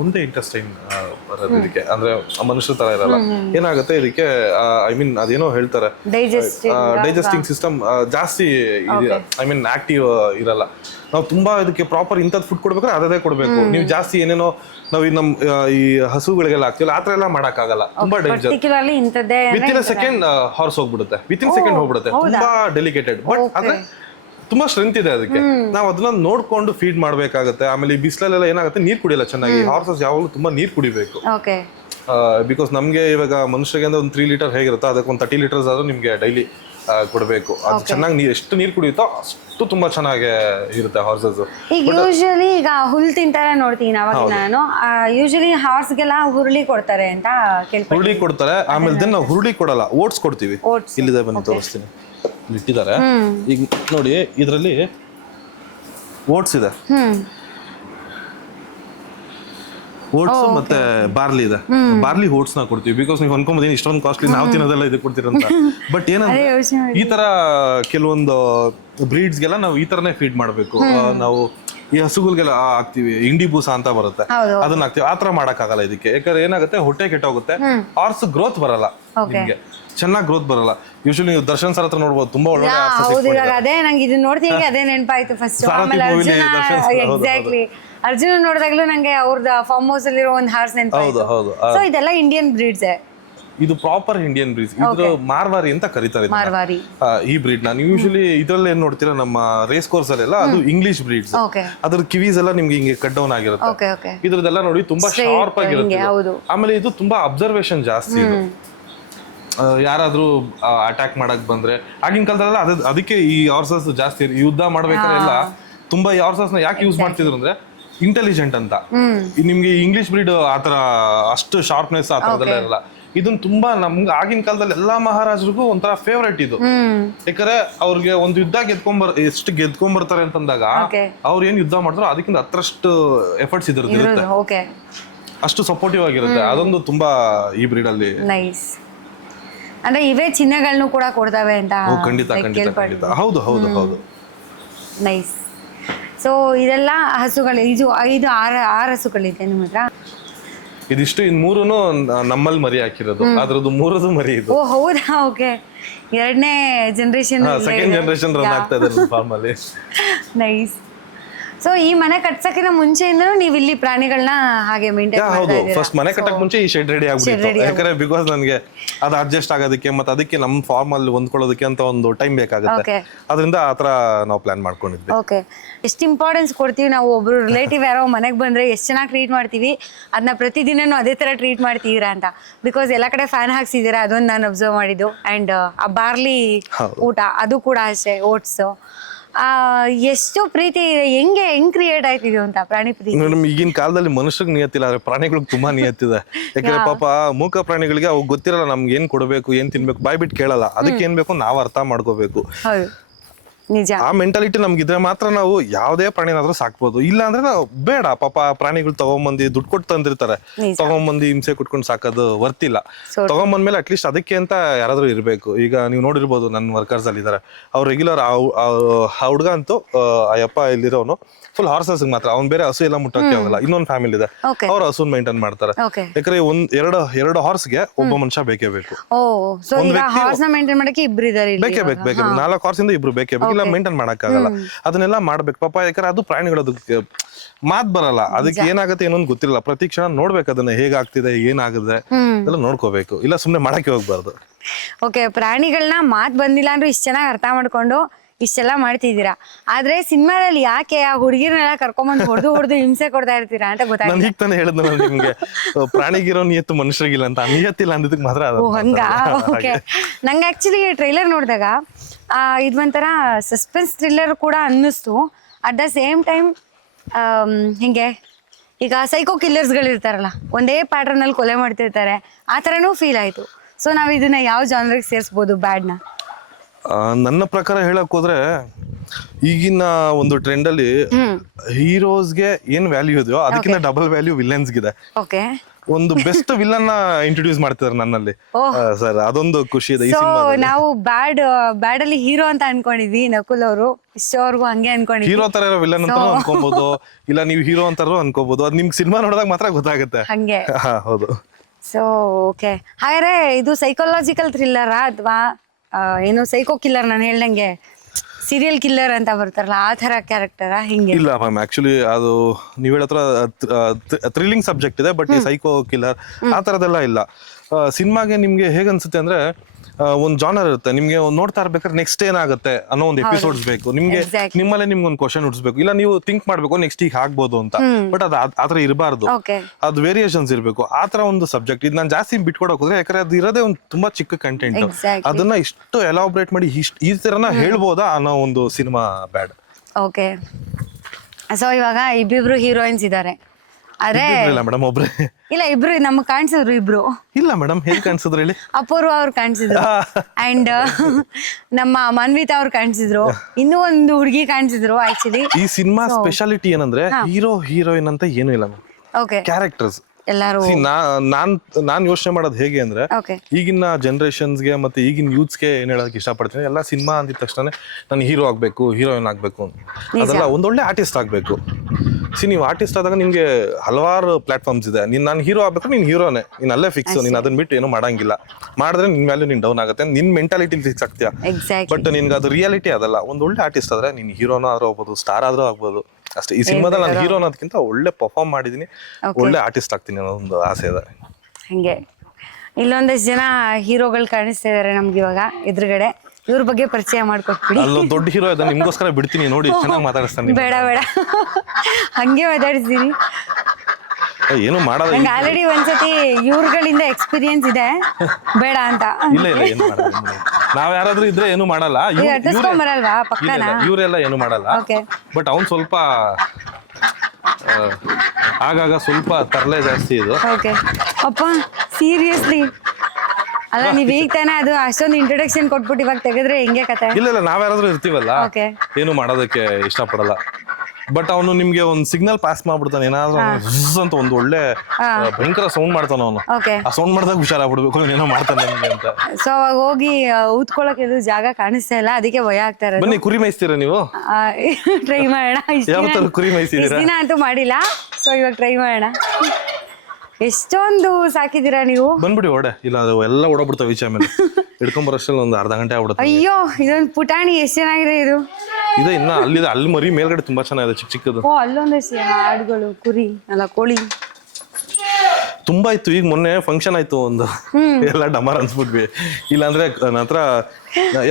ಒಂದೇ ಇಂಟೆಸ್ಟೈನ್ ಬರೋದು ಇದಕ್ಕೆ, ಅಂದ್ರೆ ಮನುಷ್ಯರ ತರ ಇರಲ್ಲ. ಏನಾಗುತ್ತೆ ಇದಕ್ಕೆ, ಐ ಮೀನ್ ಅದೇನೋ ಹೇಳ್ತಾರೆ, ಡೈಜೆಸ್ಟಿಂಗ್ ಸಿಸ್ಟಮ್ ಜಾಸ್ತಿ ಐ ಮೀನ್ ಆಕ್ಟಿವ್ ಇರಲ್ಲ. ನಾವು ತುಂಬಾ ಇದಕ್ಕೆ ಪ್ರಾಪರ್ ಇಂಥದ್ದು ಫುಡ್ ಕೊಡ್ಬೇಕಾದ್ರೆ ಅದೇ ಕೊಡ್ಬೇಕು. ನೀವು ಜಾಸ್ತಿ ಏನೇನೋ ನಾವು ನಮ್ಮ ಈ ಹಸುಗಳಿಗೆಲ್ಲ ಹಾಕ್ತಿವಲ್ಲ ಆ ಥರ ಎಲ್ಲ ಮಾಡೋಕ್ಕಾಗಲ್ಲ, ತುಂಬಾ ಡೇಂಜರ್. ವಿತಿನ್ ಸೆಕೆಂಡ್ ಹಾರ್ಸ್ ಹೋಗ್ಬಿಡುತ್ತೆ, ವಿತಿನ್ ಸೆಕೆಂಡ್ ಹೋಗ್ಬಿಡುತ್ತೆ, ತುಂಬಾ ಡೆಲಿಕೇಟೆಡ್. ಬಟ್ ಆದ್ರೆ ತುಂಬಾ ಸ್ಟ್ರೆಂತ್ ಇದೆ ಅದಕ್ಕೆ. ನಾವು ಅದನ್ನ ನೋಡ್ಕೊಂಡು ಫೀಡ್ ಮಾಡ್ಬೇಕಾಗತ್ತೆ. ಆಮೇಲೆ ಈ ಬಿಸಿಲಲ್ಲೆಲ್ಲ ಏನಾಗುತ್ತೆ, ನೀರ್ ಕುಡಿಯಲ್ಲ ಚೆನ್ನಾಗಿ. ಹಾರ್ಸಸ್ ಯಾವಾಗಲೂ ತುಂಬಾ ನೀರ್ ಕುಡಿಬೇಕು. ಬಿಕಾಸ್ ನಮ್ಗೆ ಇವಾಗ ಮನುಷ್ಯರಿಗೆ ಅಂದ್ರೆ ಒಂದು 3 ಲೀಟರ್ ಹೇಗಿರುತ್ತೋ ಅದಕ್ಕೆ ಒಂದು 30 ಲೀಟರ್ಸ್ ಆದ್ರೂ ನಿಮ್ಗೆ ಡೈಲಿ ಕೊಡಬೇಕು. ಅದು ಚೆನ್ನಾಗಿ ನೀರು ಎಷ್ಟು ನೀರು ಕುಡಿಯುತ್ತೋ ಅಷ್ಟು ತುಂಬಾ ಚೆನ್ನಾಗಿ ಇರುತ್ತೆ ಹಾರ್ಸಸ್. ಈಗ ಯೂಶಲಿ ಈಗ ಹುಲ್ ತಿಂತಾರೆ ನೋಡ್ತೀನಿ ಅವಾಗ ನಾನು. ಯೂಶಲಿ ಹಾರ್ಸ್ಗೆಲ್ಲ ಹುರುಳಿ ಕೊಡ್ತಾರೆ ಅಂತ ಕೇಳ್ತೀನಿ. ಹುರುಳಿ ಕೊಡ್ತಾರೆ. ಆಮೇಲೆ ನಾವು ಹುರುಳಿ ಕೊಡಲ್ಲ, ಓಟ್ಸ್ ಕೊಡ್ತೀವಿ. ಇಲ್ಲಿದೆ ಬನ್ನಿ ತೋರಿಸ್ತೀನಿ, ಇಟ್ಟಿದ್ದಾರೆ. ಈಗ ನೋಡಿ ಇದರಲ್ಲಿ ಓಟ್ಸ್ ಇದೆ, ಓಟ್ಸ್ ಮತ್ತೆ ಬಾರ್ಲಿ ಇದೆ. ಬಾರ್ಲಿ ಓಟ್ಸ್ ನ ಕೊಡ್ತೀವಿ. ಬಿಕಾಸ್ ನೀವು ಅನ್ಕೊಂಬೋದು ಇಷ್ಟೊಂದು ಕಾಸ್ಟ್ಲಿ ನಾವು ತಿನ್ನೋದೆಲ್ಲ ಇದು ಕೊಡ್ತೀರಂತ. ಬಟ್ ಏನಂದ್ರೆ ಈ ತರ ಕೆಲವೊಂದು ಬ್ರೀಡ್ಸ್ಗೆಲ್ಲ ನಾವು ಈ ತರನೇ ಫೀಡ್ ಮಾಡ್ಬೇಕು. ನಾವು ಈ ಹಸುಗಳಿಗೆಲ್ಲ ಹಾಕ್ತಿವಿ, ಇಂಡಿ ಬೂಸ ಅಂತ ಬರುತ್ತೆ, ಅದನ್ನ ಹಾಕ್ತಿವಿ. ಆತರ ಮಾಡಕ್ಕಾಗಲ್ಲ ಇದಕ್ಕೆ. ಯಾಕಂದ್ರೆ ಏನಾಗುತ್ತೆ, ಹೊಟ್ಟೆ ಕೆಟ್ಟೋಗುತ್ತೆ, ಹಾರ್ಸ್ ಗ್ರೋತ್ ಬರಲ್ಲ, ನಿಮ್ಗೆ ಚೆನ್ನಾಗಿ ಗ್ರೋತ್ ಬರಲ್ಲ. ಯೂಶಲಿ ನೀವು ದರ್ಶನ್ ಸರ್ ಹತ್ರ ನೋಡ್ಬೋದು, ತುಂಬಾ ಒಳ್ಳೆ ಅದೇ ನಂಗೆ ಇದನ್ನ ನೋಡ್ತೀನಿ ಅದೇ ನೆನಪಾಯ್ತು ಫಸ್ಟ್. ಎಕ್ಸಾಕ್ಟ್ಲಿ ಅರ್ಜುನ ನೋಡಿದಾಗ್ಲೂ ನಂಗೆ ಅವ್ರದ್ದು ಫಾರ್ಮ್ ಹೌಸ್ ಅಲ್ಲಿರೋ ಒಂದು ಹಾರ್ಸ್ ನೆನಪಾಯ್ತು. ಸೊ ಇದೆಲ್ಲ ಇಂಡಿಯನ್ ಬ್ರೀಡ್ಸ್. ಇದು ಪ್ರಾಪರ್ ಇಂಡಿಯನ್ ಬ್ರೀಡ್ಸ್. ಇದು ಮಾರ್ವಾರಿ ಅಂತ ಕರೀತಾರೆ ಈ ಬ್ರೀಡ್ ನ. ನೀವು ಯೂಶಲಿ ಇದ್ರಲ್ಲಿ ಏನ್ ನೋಡ್ತೀರಾ, ನಮ್ಮ ರೇಸ್ ಕೋರ್ಸ್ ಅಲ್ಲೆಲ್ಲ ಅದು ಇಂಗ್ಲಿಷ್ ಬ್ರೀಡ್ಸ್. ಅದ್ರ ಕಿವೀಸ್ ಎಲ್ಲ ನಿಮ್ಗೆ ಹಿಂಗೆ ಕಟ್ ಡೌನ್ ಆಗಿರುತ್ತೆ. ಇದ್ರದ್ದೆಲ್ಲ ನೋಡಿ ತುಂಬಾ ಶಾರ್ಪ್ ಆಗಿರುತ್ತೆ. ಆಮೇಲೆ ಇದು ತುಂಬಾ ಅಬ್ಸರ್ವೇಷನ್ ಜಾಸ್ತಿ. ಇದು ಯಾರಾದ್ರೂ ಅಟ್ಯಾಕ್ ಮಾಡಕ್ ಬಂದ್ರೆ ಆಗಿನ ಕಾಲದಲ್ಲ ಅದಕ್ಕೆ ಈ ಹಾರ್ಸಸ್ ಜಾಸ್ತಿ ಯುದ್ಧ ಮಾಡ್ಬೇಕಾರೆಲ್ಲ ತುಂಬಾ ಈ ಹಾರ್ಸಸ್ ನ ಯಾಕೆ ಯೂಸ್ ಮಾಡ್ತಿದ್ರು ಅಂದ್ರೆ ಇಂಟೆಲಿಜೆಂಟ್ ಅಂತ. ನಿಮ್ಗೆ ಇಂಗ್ಲಿಷ್ ಬ್ರೀಡ್ ಆತರ ಅಷ್ಟು ಶಾರ್ಪ್ನೆಸ್ ಆ ತರದೆಲ್ಲ ಇರಲ್ಲ. ಇದನ್ನ ತುಂಬಾ ನಮ್ಗೆ ಆಗಿನ ಕಾಲದಲ್ಲಿ ಎಲ್ಲಾ ಮಹಾರಾಜರಿಗೂ ಒಂಥರ ಫೇವ್ರೇಟ್ ಇದು. ಯಾಕಂದ್ರೆ ಅವ್ರಿಗೆ ಒಂದು ಯುದ್ಧ ಎಷ್ಟು ಗೆದ್ಕೊಂಡ್ಬರ್ತಾರೆ ಅಂತಂದಾಗ ಅವ್ರು ಏನ್ ಯುದ್ಧ ಮಾಡ್ತಾರೋ ಅದಕ್ಕಿಂತ 10ರಷ್ಟು ಎಫರ್ಟ್ಸ್ ಇರುತ್ತೆ, ಅಷ್ಟು ಸಪೋರ್ಟಿವ್ ಆಗಿರುತ್ತೆ. ಅದೊಂದು ತುಂಬಾ ಈ ಬ್ರೀಡ್ ಅಲ್ಲಿ ಅಂದ್ರೆ ಇವೇ ಚಿಹ್ನೆಗಳನ್ನು ಕೂಡ ಕೊಡ್ತವೆ ಅಂತ. ಖಂಡಿತ ಖಂಡಿತ ಖಂಡಿತ, ಹೌದು ಹೌದು ಹೌದು. ನೈಸ್. ಸೊ ಇದೆಲ್ಲ ಹಸುಗಳು, ಇದು 5-6 ಹಸುಗಳಿದೆ ನಿಮ್ಮ ಹತ್ರ? ಇದಿಷ್ಟು ಇನ್ 3 ನಮ್ಮಲ್ಲಿ ಮರಿ ಹಾಕಿರೋದು. ಅದ್ರದ್ದು 3 ಮರಿ ಇದು. ಓ ಹೌದಾ, ಓಕೆ. 2ನೇ ಜನರೇಷನ್, ಸೆಕೆಂಡ್ ಜನರೇಷನ್ ರನ್ ಆಗ್ತಾ ಇದೆ ಫಾರ್ಮ್ ಅಲ್ಲಿ. ನೈಸ್. ಸೊ ಈ ಮನೆ ಕಟ್ಸಕ್ಕಿಂತ ಮುಂಚೆಯಿಂದನೂ ನೀವು ಇಲ್ಲಿ ಪ್ರಾಣಿಗಳನ್ನ ಹಾಗೆ ಮೇಂಟೈನ್ ಮಾಡ್ತಾ ಇದ್ದೀರಾ? ಹೌದು, ಫಸ್ಟ್ ಮನೆ ಕಟ್ಟಕ್ ಮುಂಚೆ ಈ ಶೆಡ್ ರೆಡಿ ಆಗ್ಬಿಟ್ಟಿತ್ತು. ಯಾಕಂದ್ರೆ ಬಿಕಾಸ್ ನನಗೆ ಅದು ಅಡ್ಜಸ್ಟ್ ಆಗೋದಕ್ಕೆ ಮತ್ತೆ ಅದಕ್ಕೆ ನಮ್ಮ ಫಾರ್ಮ್ ಅಲ್ಲಿ ಹೊಂದ್ಕೊಳ್ಳೋದಕ್ಕೆ ಅಂತ ಒಂದು ಟೈಮ್ ಬೇಕಾಗುತ್ತೆ. ಅದರಿಂದ ಆತರ ನಾವು ಪ್ಲಾನ್ ಮಾಡ್ಕೊಂಡಿದ್ವಿ. ಓಕೆ. ಎಷ್ಟು ಇಂಪಾರ್ಟೆನ್ಸ್ ಕೊಡ್ತೀವಿ ನಾವು. ಒಬ್ರು ರಿಲೇಟಿವ್ ಯಾರೋ ಮನೆಗೆ ಬಂದ್ರೆ ಎಷ್ಟು ಚೆನ್ನಾಗಿ ಟ್ರೀಟ್ ಮಾಡ್ತೀವಿ, ಅದನ್ನ ಪ್ರತಿದಿನನೂ ಅದೇ ತರ ಟ್ರೀಟ್ ಮಾಡ್ತೀರಾ ಅಂತ. ಬಿಕಾಸ್ ಎಲ್ಲ ಕಡೆ ಫ್ಯಾನ್ ಹಾಕ್ಸಿದ್ದೀರಾ, ಅದೊಂದು ನಾನು ಅಬ್ಸರ್ವ್ ಮಾಡಿದ್ದು. ಅಂಡ್ ಆ ಬಾರ್ಲಿ ಊಟ ಅದು ಕೂಡ ಅಷ್ಟೇ, ಓಟ್ಸ್. ಎಷ್ಟು ಪ್ರೀತಿ ಇದೆ, ಹೆಂಗ್ ಕ್ರಿಯೇಟ್ ಆಯ್ತಿದ್ಯೋ ಅಂತ ಪ್ರಾಣಿ ಪ್ರೀತಿ. ಈಗಿನ ಕಾಲದಲ್ಲಿ ಮನುಷ್ಯರಿಗೆ ನಿಯತ್ತಿಲ್ಲ, ಆದ್ರೆ ಪ್ರಾಣಿಗಳಿಗೆ ತುಂಬಾ ನಿಯತ್ತಿದೆ. ಯಾಕಂದ್ರೆ ಪಾಪ ಮೂಕ ಪ್ರಾಣಿಗಳಿಗೆ ಅವು ಗೊತ್ತಿರಲ್ಲ ನಮ್ಗೆ ಏನ್ ಕೊಡ್ಬೇಕು, ಏನ್ ತಿನ್ಬೇಕು, ಬಾಯ್ ಬಿಟ್ಟು ಕೇಳಲ್ಲ. ಅದಕ್ಕೆ ಏನ್ ಬೇಕು ನಾವು ಅರ್ಥ ಮಾಡ್ಕೋಬೇಕು. ನಿಜ. ಆ ಮೆಂಟಾಲಿಟಿ ನಮ್ಗಿದ್ರೆ ಮಾತ್ರ ನಾವು ಯಾವ್ದೇ ಪ್ರಾಣಿನಾದ್ರೂ ಸಾಕ್ಬೋದು. ಇಲ್ಲ ಅಂದ್ರೆ ನಾವು ಬೇಡ. ಪಾಪ ಪ್ರಾಣಿಗಳು ತಗೊಂಬಂದಿ ದುಡ್ಡು ಕೊಟ್ಟು ತಂದಿರ್ತಾರೆ, ತಗೊಂಬಂದಿ ಹಿಂಸೆ ಕೊಟ್ಕೊಂಡು ಸಾಕೋದು ವರ್ತಿಲ್ಲ. ತಗೊಂಬಂದ್ಮೇಲೆ ಅಟ್ಲೀಸ್ಟ್ ಅದಕ್ಕೆ ಅಂತ ಯಾರಾದ್ರೂ ಇರ್ಬೇಕು. ಈಗ ನೀವು ನೋಡಿರ್ಬೋದು, ನನ್ನ ವರ್ಕರ್ಸ್ ಅಲ್ಲಿ ಇದಾರೆ, ಅವ್ರು ರೆಗ್ಯುಲರ್ ಆ ಹುಡ್ಗ ಅಂತೂ ಅಯ್ಯಪ್ಪ ಇಲ್ಲಿರೋನು ಫುಲ್ ಹಾರ್ಸಸ್ ಮಾತ್ರ. ಅವ್ನು ಬೇರೆ ಹಸು ಎಲ್ಲ ಮುಟ್ಟಕ್ಕೆ ಹೋಗಲ್ಲ. ಇನ್ನೊಂದು ಫ್ಯಾಮಿಲಿ ಇದೆ, ಅವ್ರು ಹಸುನ್ ಮೇಂಟೈನ್ ಮಾಡ್ತಾರೆ. ಯಾಕಂದ್ರೆ ಎರಡು ಹಾರ್ಸ್ಗೆ ಒಬ್ಬ ಮನುಷ್ಯ ಬೇಕೇ ಬೇಕು. ಬೇಕೇ ಬೇಕು. 4 ಹಾರ್ಸಿಂದ 2 ಬೇಕೇ ಬೇಕು, ಇಲ್ಲ ಮೇಂಟೈನ್ ಮಾಡಕ್ಕಾಗಲ್ಲ. ಅದನ್ನೆಲ್ಲ ಮಾಡ್ಬೇಕು ಪಾಪ. ಯಾಕಂದ್ರೆ ಅದು ಪ್ರಾಣಿಗಳು, ಅದಕ್ಕೆ ಮಾತ್ ಬರಲ್ಲ. ಅದಕ್ಕೆ ಏನಾಗುತ್ತೆ ಏನೊಂದು ಗೊತ್ತಿರಲ್ಲ. ಪ್ರತಿ ಕ್ಷಣ ನೋಡ್ಬೇಕು ಅದನ್ನ ಹೇಗಾಗ್ತಿದೆ, ಏನಾಗುತ್ತೆ ಎಲ್ಲ ನೋಡ್ಕೋಬೇಕು. ಇಲ್ಲ ಸುಮ್ನೆ ಮಾಡಕ್ಕೆ ಹೋಗ್ಬಾರ್ದು. ಓಕೆ. ಪ್ರಾಣಿಗಳನ್ನ ಮಾತ್ ಬಂದಿಲ್ಲ ಅಂದ್ರೆ ಇಷ್ಟ ಚೆನ್ನಾಗಿ ಅರ್ಥ ಮಾಡ್ಕೊಂಡು ಇಷ್ಟೆಲ್ಲ ಮಾಡ್ತಿದ್ದೀರಾ. ಆದ್ರೆ ಸಿನಿಮಾದಲ್ಲಿ ಯಾಕೆ ಆ ಹುಡುಗಿರನ್ನೆಲ್ಲ ಕರ್ಕೊಂಡ್ಬಂದು ಹೊಡೆದು ಹಿಂಸೆ ಕೊಡ್ತಾ ಇರ್ತೀರಾ ಅಂತ ಗೊತ್ತಾಯ್ತು. ಈಗ ತಾನೇ ಹೇಳಿದ್ನ ನಿಮ್ಗೆ, ಪ್ರಾಣಿಗಿರೋ ನಿಯತ್ತು ಮನುಷ್ಯರಿಗಿಲ್ಲ ಅಂತ. ನಿಯತ್ತಿಲ್ಲ ಅಂದಿದ್ದಕ್ಕೆ ಮಾತ್ರ ಹಂಗ. ಓಕೆ. ನಂಗೆ ಆಕ್ಚುಲಿ ಟ್ರೈಲರ್ ನೋಡಿದಾಗ ಇದೊಂಥರ ಸಸ್ಪೆನ್ಸ್ ಥ್ರಿಲ್ಲರ್ ಕೂಡ ಅನ್ನಿಸ್ತು. ಅಟ್ ದ ಸೇಮ್ ಟೈಮ್ ಹಿಂಗೆ ಈಗ ಸೈಕೋ ಕಿಲ್ಲರ್ಸ್ಗಳು ಇರ್ತಾರಲ್ಲ, ಒಂದೇ ಪ್ಯಾಟರ್ನ್ ಅಲ್ಲಿ ಕೊಲೆ ಮಾಡ್ತಿರ್ತಾರೆ, ಆ ಥರನೂ ಫೀಲ್ ಆಯ್ತು. ಸೊ ನಾವ್ ಇದನ್ನ ಯಾವ ಜಾನರ್ಗೆ ಸೇರಿಸ್ಬೋದು ಬ್ಯಾಡ್ನ? ನನ್ನ ಪ್ರಕಾರ ಹೇಳಕ್ ಹೋದ್ರೆ ಈಗಿನ ಒಂದು ಟ್ರೆಂಡ್ ಅಲ್ಲಿ ಹೀರೋಸ್ಗೆ ಏನ್ ವ್ಯಾಲ್ಯೂ ಇದೆಯೋ ಅದಕ್ಕಿಂತ ಡಬಲ್ ವ್ಯಾಲ್ಯೂ ವಿಲನ್ಸ್ಗಿದೆ. ಒಂದು ಬೆಸ್ಟ್ ವಿಲನ್ ಇಂಟ್ರೊಡ್ಯೂಸ್ ಮಾಡ್ತಿದ್ದಾರೆ ನನ್ನಲ್ಲಿ ಸರ್, ಅದೊಂದು ಖುಷಿ ಇದೆ ಈ ಸೊ ಸಿನಿಮಾ. ನಾವು ಬ್ಯಾಡ್ ಅಲ್ಲಿ ಹೀರೋ ಅಂತ ಅನ್ಕೊಂಡಿದ್ವಿ, ನಕುಲ್ ಅವರು ಇಷ್ಟವರೆಗೂ ಹಂಗೆ ಅನ್ಕೊಂಡಿದ್ವಿ. ಹೀರೋ ತರ ಇರೋ ವಿಲನ್ ಅಂತ ಅನ್ಕೋಬಹುದು, ಇಲ್ಲ ನೀವು ಹೀರೋ ಅಂತಾರು ಅನ್ಕೋಬಹುದು. ಅದು ನಿಮ್ಗೆ ಸಿನಿಮಾ ನೋಡಿದಾಗ ಮಾತ್ರ ಗೊತ್ತಾಗುತ್ತೆ. ಹಂಗೆ ಹೌದು. ಸೊ ಓಕೆ, ಹಾಗಾದ್ರೆ ಇದು ಸೈಕಾಲಜಿಕಲ್ ಥ್ರಿಲ್ಲರಾ ಅಥವಾ ಏನು ಸೈಕೋ ಕಿಲ್ಲರ್, ನಾನು ಹೇಳ್ದಂಗೆ ಸೀರಿಯಲ್ ಕಿಲ್ಲರ್ ಅಂತ ಬರ್ತಾರಲ್ಲ ಆ ತರ ಕ್ಯಾರೆಕ್ಟರಾ ಹಿಂಗೆ? ಇಲ್ಲ ಮ್ಯಾಮ್, ಆಕ್ಚುಲಿ ಅದು ನೀವ್ ಹೇಳತ್ರ ಥ್ರಿಲ್ಲಿಂಗ್ ಸಬ್ಜೆಕ್ಟ್ ಇದೆ, ಬಟ್ ಈ ಸೈಕೋ ಕಿಲ್ಲರ್ ಆ ತರದೆಲ್ಲ ಇಲ್ಲ. ಸಿನಿಮಾಗೆ ನಿಮ್ಗೆ ಹೇಗೆ ಅನ್ಸುತ್ತೆ ಅಂದ್ರೆ ಒಂದ್ ಜಾನರ್ ಇರುತ್ತೆ, ನಿಮ್ಗೆ ನೋಡ್ತಾ ಇರ್ಬೇಕಾದ್ರೆ ನೆಕ್ಸ್ಟ್ ಏನಾಗುತ್ತೆ ಅನ್ನೋ ಒಂದು ಎಪಿಸೋಡ್ಸ್ ಬೇಕು ನಿಮ್ಗೆ. ನಿಮ್ಮಲ್ಲೇ ನಿಮ್ಗೆ ಒಂದು ಕ್ವಶನ್ ಹುಟ್ಟಿಸ್ಬೇಕು, ಇಲ್ಲ ನೀವು ಥಿಂಕ್ ಮಾಡ್ಬೇಕು ನೆಕ್ಸ್ಟ್ ಈಗ ಆಗ್ಬೋದು ಅಂತ. ಬಟ್ ಅದು ಆತರ ಇರಬಾರ್ದು, ಅದು ವೇರಿಯೇಷನ್ಸ್ ಇರಬೇಕು. ಆತರ ಒಂದು ಸಬ್ಜೆಕ್ಟ್ ಇದು ನಾನು ಜಾಸ್ತಿ ಬಿಟ್ಕೊಡಕ್ ಹೋದ್ರೆ, ಯಾಕಂದ್ರೆ ಅದು ಇರೋದೇ ಒಂದು ತುಂಬಾ ಚಿಕ್ಕ ಕಂಟೆಂಟ್, ಅದನ್ನ ಇಷ್ಟು ಎಲಾಬ್ರೇಟ್ ಮಾಡಿ ಈ ತರನ ಹೇಳ್ಬೋದಾ ಅನ್ನೋ ಒಂದು ಸಿನಿಮಾ ಬ್ಯಾಡ್. ಓಕೆ, ಸೊ ಇವಾಗ ಇಬ್ಬಿಬ್ರು ಹೀರೋಯಿನ್ಸ್ ಇದಾರೆ, ಅರೆ ಇಲ್ಲ ಮೇಡಮ್ ಒಬ್ರೆ ಇಲ್ಲ ಇಬ್ರು ನಮ್ಗೆ ಕಾಣಿಸಿದ್ರು. ಇಬ್ರು ಇಲ್ಲ ಮೇಡಮ್, ಹೇಗೆ ಕಾಣಿಸಿದ್ರು ಹೇಳಿ? ಅಪೂರ್ವ ಅವ್ರು ಕಾಣಿಸಿದ್ರು ಅಂಡ್ ನಮ್ಮ ಮನ್ವಿತಾ ಅವ್ರು ಕಾಣಿಸಿದ್ರು, ಇನ್ನೂ ಒಂದು ಹುಡುಗಿ ಕಾಣಿಸಿದ್ರು. ಆಕ್ಚುಲಿ ಈ ಸಿನಿಮಾ ಸ್ಪೆಷಾಲಿಟಿ ಏನಂದ್ರೆ ಹೀರೋ ಹೀರೋಯಿನ್ ಅಂತ ಏನೂ ಇಲ್ಲ ಮ್ಯಾಮ್, ಓಕೆ ಕ್ಯಾರೆಕ್ಟರ್ಸ್ ಎಲ್ಲರೂ. ನಾನ್ ಯೋಚನೆ ಮಾಡೋದು ಹೇಗೆ ಅಂದ್ರೆ, ಈಗಿನ ಜನರೇಷನ್ಸ್ಗೆ ಮತ್ತೆ ಈಗಿನ ಯೂತ್ಸ್ಗೆ ಏನ್ ಹೇಳೋದಕ್ಕೆ ಇಷ್ಟಪಡ್ತೀನಿ, ಎಲ್ಲ ಸಿನಿಮಾ ಅಂದಿದ ತಕ್ಷಣ ನಾನು ಹೀರೋ ಆಗ್ಬೇಕು, ಹೀರೋಯಿನ್ ಆಗ್ಬೇಕು ಅಂತ. ಅದೆಲ್ಲ ಒಂದೊಳ್ಳೆ ಆರ್ಟಿಸ್ಟ್ ಆಗ್ಬೇಕು. ನೀವು ಆರ್ಟಿಸ್ಟ್ ಆದಾಗ ನಿಮ್ಗೆ ಹಲವಾರು ಪ್ಲಾಟ್ಫಾರ್ಮ್ಸ್ ಇದೆ. ನಾನು ಹೀರೋ ಆಗ್ಬೇಕು, ನೀನ್ ಹೀರೋನೇ, ನೀನ್ ಅಲ್ಲೇ ಫಿಕ್ಸ್, ನೀನ್ ಅದನ್ನ ಬಿಟ್ಟು ಏನು ಮಾಡಂಗಿಲ್ಲ. ಮಾಡಿದ್ರೆ ನಿನ್ ವ್ಯಾಲ್ಯೂ ನೀನ್ ಡೌನ್ ಆಗುತ್ತೆ, ನಿನ್ ಮೆಂಟಾಲಿಟಿ ಫಿಕ್ಸ್ ಆಗ್ತೀಯ. ಬಟ್ ನಿನ್ಗೆ ಅದು ರಿಯಾಲಿಟಿ ಅದಲ್ಲ. ಒಂದ್ ಒಳ್ಳೆ ಆರ್ಟಿಸ್ಟ್ ಆದ್ರೆ ನೀನ್ ಹೀರೋನೂ ಆದ್ರೂ ಆಗ್ಬೋದು, ಸ್ಟಾರ್ ಆದ್ರೂ ಆಗ್ಬೋದು ಅಷ್ಟೇ. ಈ ಸಿನಿಮಾದಲ್ಲಿ ನಾನು ಹೀರೋ ಅನ್ನೋದಕ್ಕಿಂತ ಒಳ್ಳೆ ಪರ್ಫಾರ್ಮ್ ಮಾಡಿದೀನಿ, ಒಳ್ಳೆ ಆರ್ಟಿಸ್ಟ್ ಆಗ್ತೀನಿ ಅನ್ನೋ ಒಂದು ಆಸೆ ಇದೆ. ಹಂಗೆ ಇಲ್ಲೊಂದಷ್ಟು ಜನ ಹೀರೋಗಳು ಕಾಣಿಸ್ತಾ ಇದಾರೆ ನಮ್ಗೆ ಇವಾಗ ಎದುರುಗಡೆ. ಇವ್ರ ಬಗ್ಗೆ ಪರಿಚಯ ಮಾಡ್ಕೊಟ್ಬಿಡಿ. ಅಲ್ಲೊಂದು ದೊಡ್ಡ ಹೀರೋ ಇದೆ, ನಿಮ್ಗೋಸ್ಕರ ಬಿಡ್ತೀನಿ ನೋಡಿ, ಚೆನ್ನಾಗಿ ಮಾತಾಡಿಸ್ತಾನೆ. ಬೇಡ ಬೇಡ, ಹಂಗೆ ಮಾತಾಡಿಸ್ತೀನಿ. ಏನು ಮಾಡೋದು, ನಂಗೆ ಆಲ್ರೆಡಿ ಒಂದ್ಸತಿ ಇವ್ರುಗಳಿಂದ ಎಕ್ಸ್ಪೀರಿಯನ್ಸ್ ಇದೆ, ಬೇಡ ಅಂತ. ಇಲ್ಲ ಇಲ್ಲ, ಏನು ಮಾಡಲ್ಲ. ನಾವ್ ಯಾರಾದ್ರೂ ಇದ್ರೆ ಏನು ಮಾಡಲ್ಲ, ಬರಲ್ವಾ ಪಕ್ಕನ? ಇವರೆಲ್ಲ ಏನು ಮಾಡಲ್ಲ. ಬಟ್ ಅವ್ನ್ ಸ್ವಲ್ಪ ಆಗಾಗ ಸ್ವಲ್ಪ ತರಲೆ ಜಾಸ್ತಿ ಇದು. ಓಕೆ ಅಪ್ಪ, ಸೀರಿಯಸ್ಲಿ ಅಲ್ಲ, ನೀವ್ ಈಗ ತಾನೇ ಅದು ಅಷ್ಟೊಂದು ಇಂಟ್ರೊಡಕ್ಷನ್ ಕೊಟ್ಬಿಟ್ಟು ಇವಾಗ ತೆಗೆದ್ರೆ ಹೆಂಗೆ ಕತೆ? ಇಲ್ಲ ನಾವ್ ಯಾರಾದ್ರೂ ಇರ್ತೀವಲ್ಲ, ಏನು ಮಾಡೋದಕ್ಕೆ ಇಷ್ಟಪಡಲ್ಲ. ಬಟ್ ಅವನು ನಿಮ್ಗೆ ಒಂದ್ ಸಿಗ್ನಲ್ ಪಾಸ್ ಮಾಡ್ಬಿಡ್ತಾನೆ, ಏನಾದ್ರೂ ಅಂತ ಒಂದು ಒಳ್ಳೆ ಭಯಂಕರ ಸೌಂಡ್ ಮಾಡ್ತಾನ ಅವನು. ಆ ಸೌಂಡ್ ಮಾಡಿದಾಗ ಹುಷಾರಾಗ್ಬಿಡ್ಬೇಕು, ಏನೋ ಮಾಡ್ತಾನೆ ನಿಮ್ಗೆ ಅಂತ. ಸೊ ಅವಾಗ ಹೋಗಿ ಊದ್ಕೊಳಕ್ ಎದು ಜಾಗ ಕಾಣಿಸ್ತಾ ಇಲ್ಲ, ಅದಕ್ಕೆ ಭಯ ಆಗ್ತಾ ಇರೋದು. ಬನ್ನಿ, ಕುರಿ ಮೇಯಿಸ್ತೀರಾ ನೀವು? ಟ್ರೈ ಮಾಡೋಣ. ಯಾವ ಕುರಿ ಮೇಯಿಸಿದೀರಾ? ದಿನ ಅಂತೂ ಮಾಡಿಲ್ಲ, ಸೊ ಇವಾಗ ಟ್ರೈ ಮಾಡೋಣ. ಎಷ್ಟೊಂದು ಸಾಕಿದೀರಾ ನೀವು? ಬಂದ್ಬಿಡಿ ಓಡೆ, ಇಲ್ಲ ಅದು ಎಲ್ಲ ಓಡೋಗ್ಬಿಡ್ತಾವೆ ಈಚೆ ಮೇಲೆ. ಹಿಡ್ಕೊಂಬರಷ್ಟಲ್ಲಿ ಒಂದು ಅರ್ಧ ಗಂಟೆ ಆಗ್ಬಿಡುತ್ತೆ. ಅಯ್ಯೋ, ಇದೊಂದು ಪುಟಾಣಿ ಎಷ್ಟು ಚೆನ್ನಾಗಿದೆ ಇದು. ಇದೆ ಇನ್ನ ಅಲ್ಲಿದೆ, ಅಲ್ಲಿ ಮರಿ ಮೇಲ್ಗಡೆ ತುಂಬಾ ಚೆನ್ನಾಗಿದೆ, ಚಿಕ್ಕ ಚಿಕ್ಕದು. ಓ, ಅಲ್ಲೊಂದಷ್ಟು ಆಡುಗಳು, ಕುರಿ ಅಲ್ಲ ಕೋಳಿ ತುಂಬಾ ಇತ್ತು. ಈಗ ಮೊನ್ನೆ ಫಂಕ್ಷನ್ ಆಯ್ತು ಒಂದು, ಎಲ್ಲ ಡಮಾರ್ ಅನ್ಸ್ಬಿಟ್ವಿ. ಇಲ್ಲಾಂದ್ರೆ ನನ್ನ ಹತ್ರ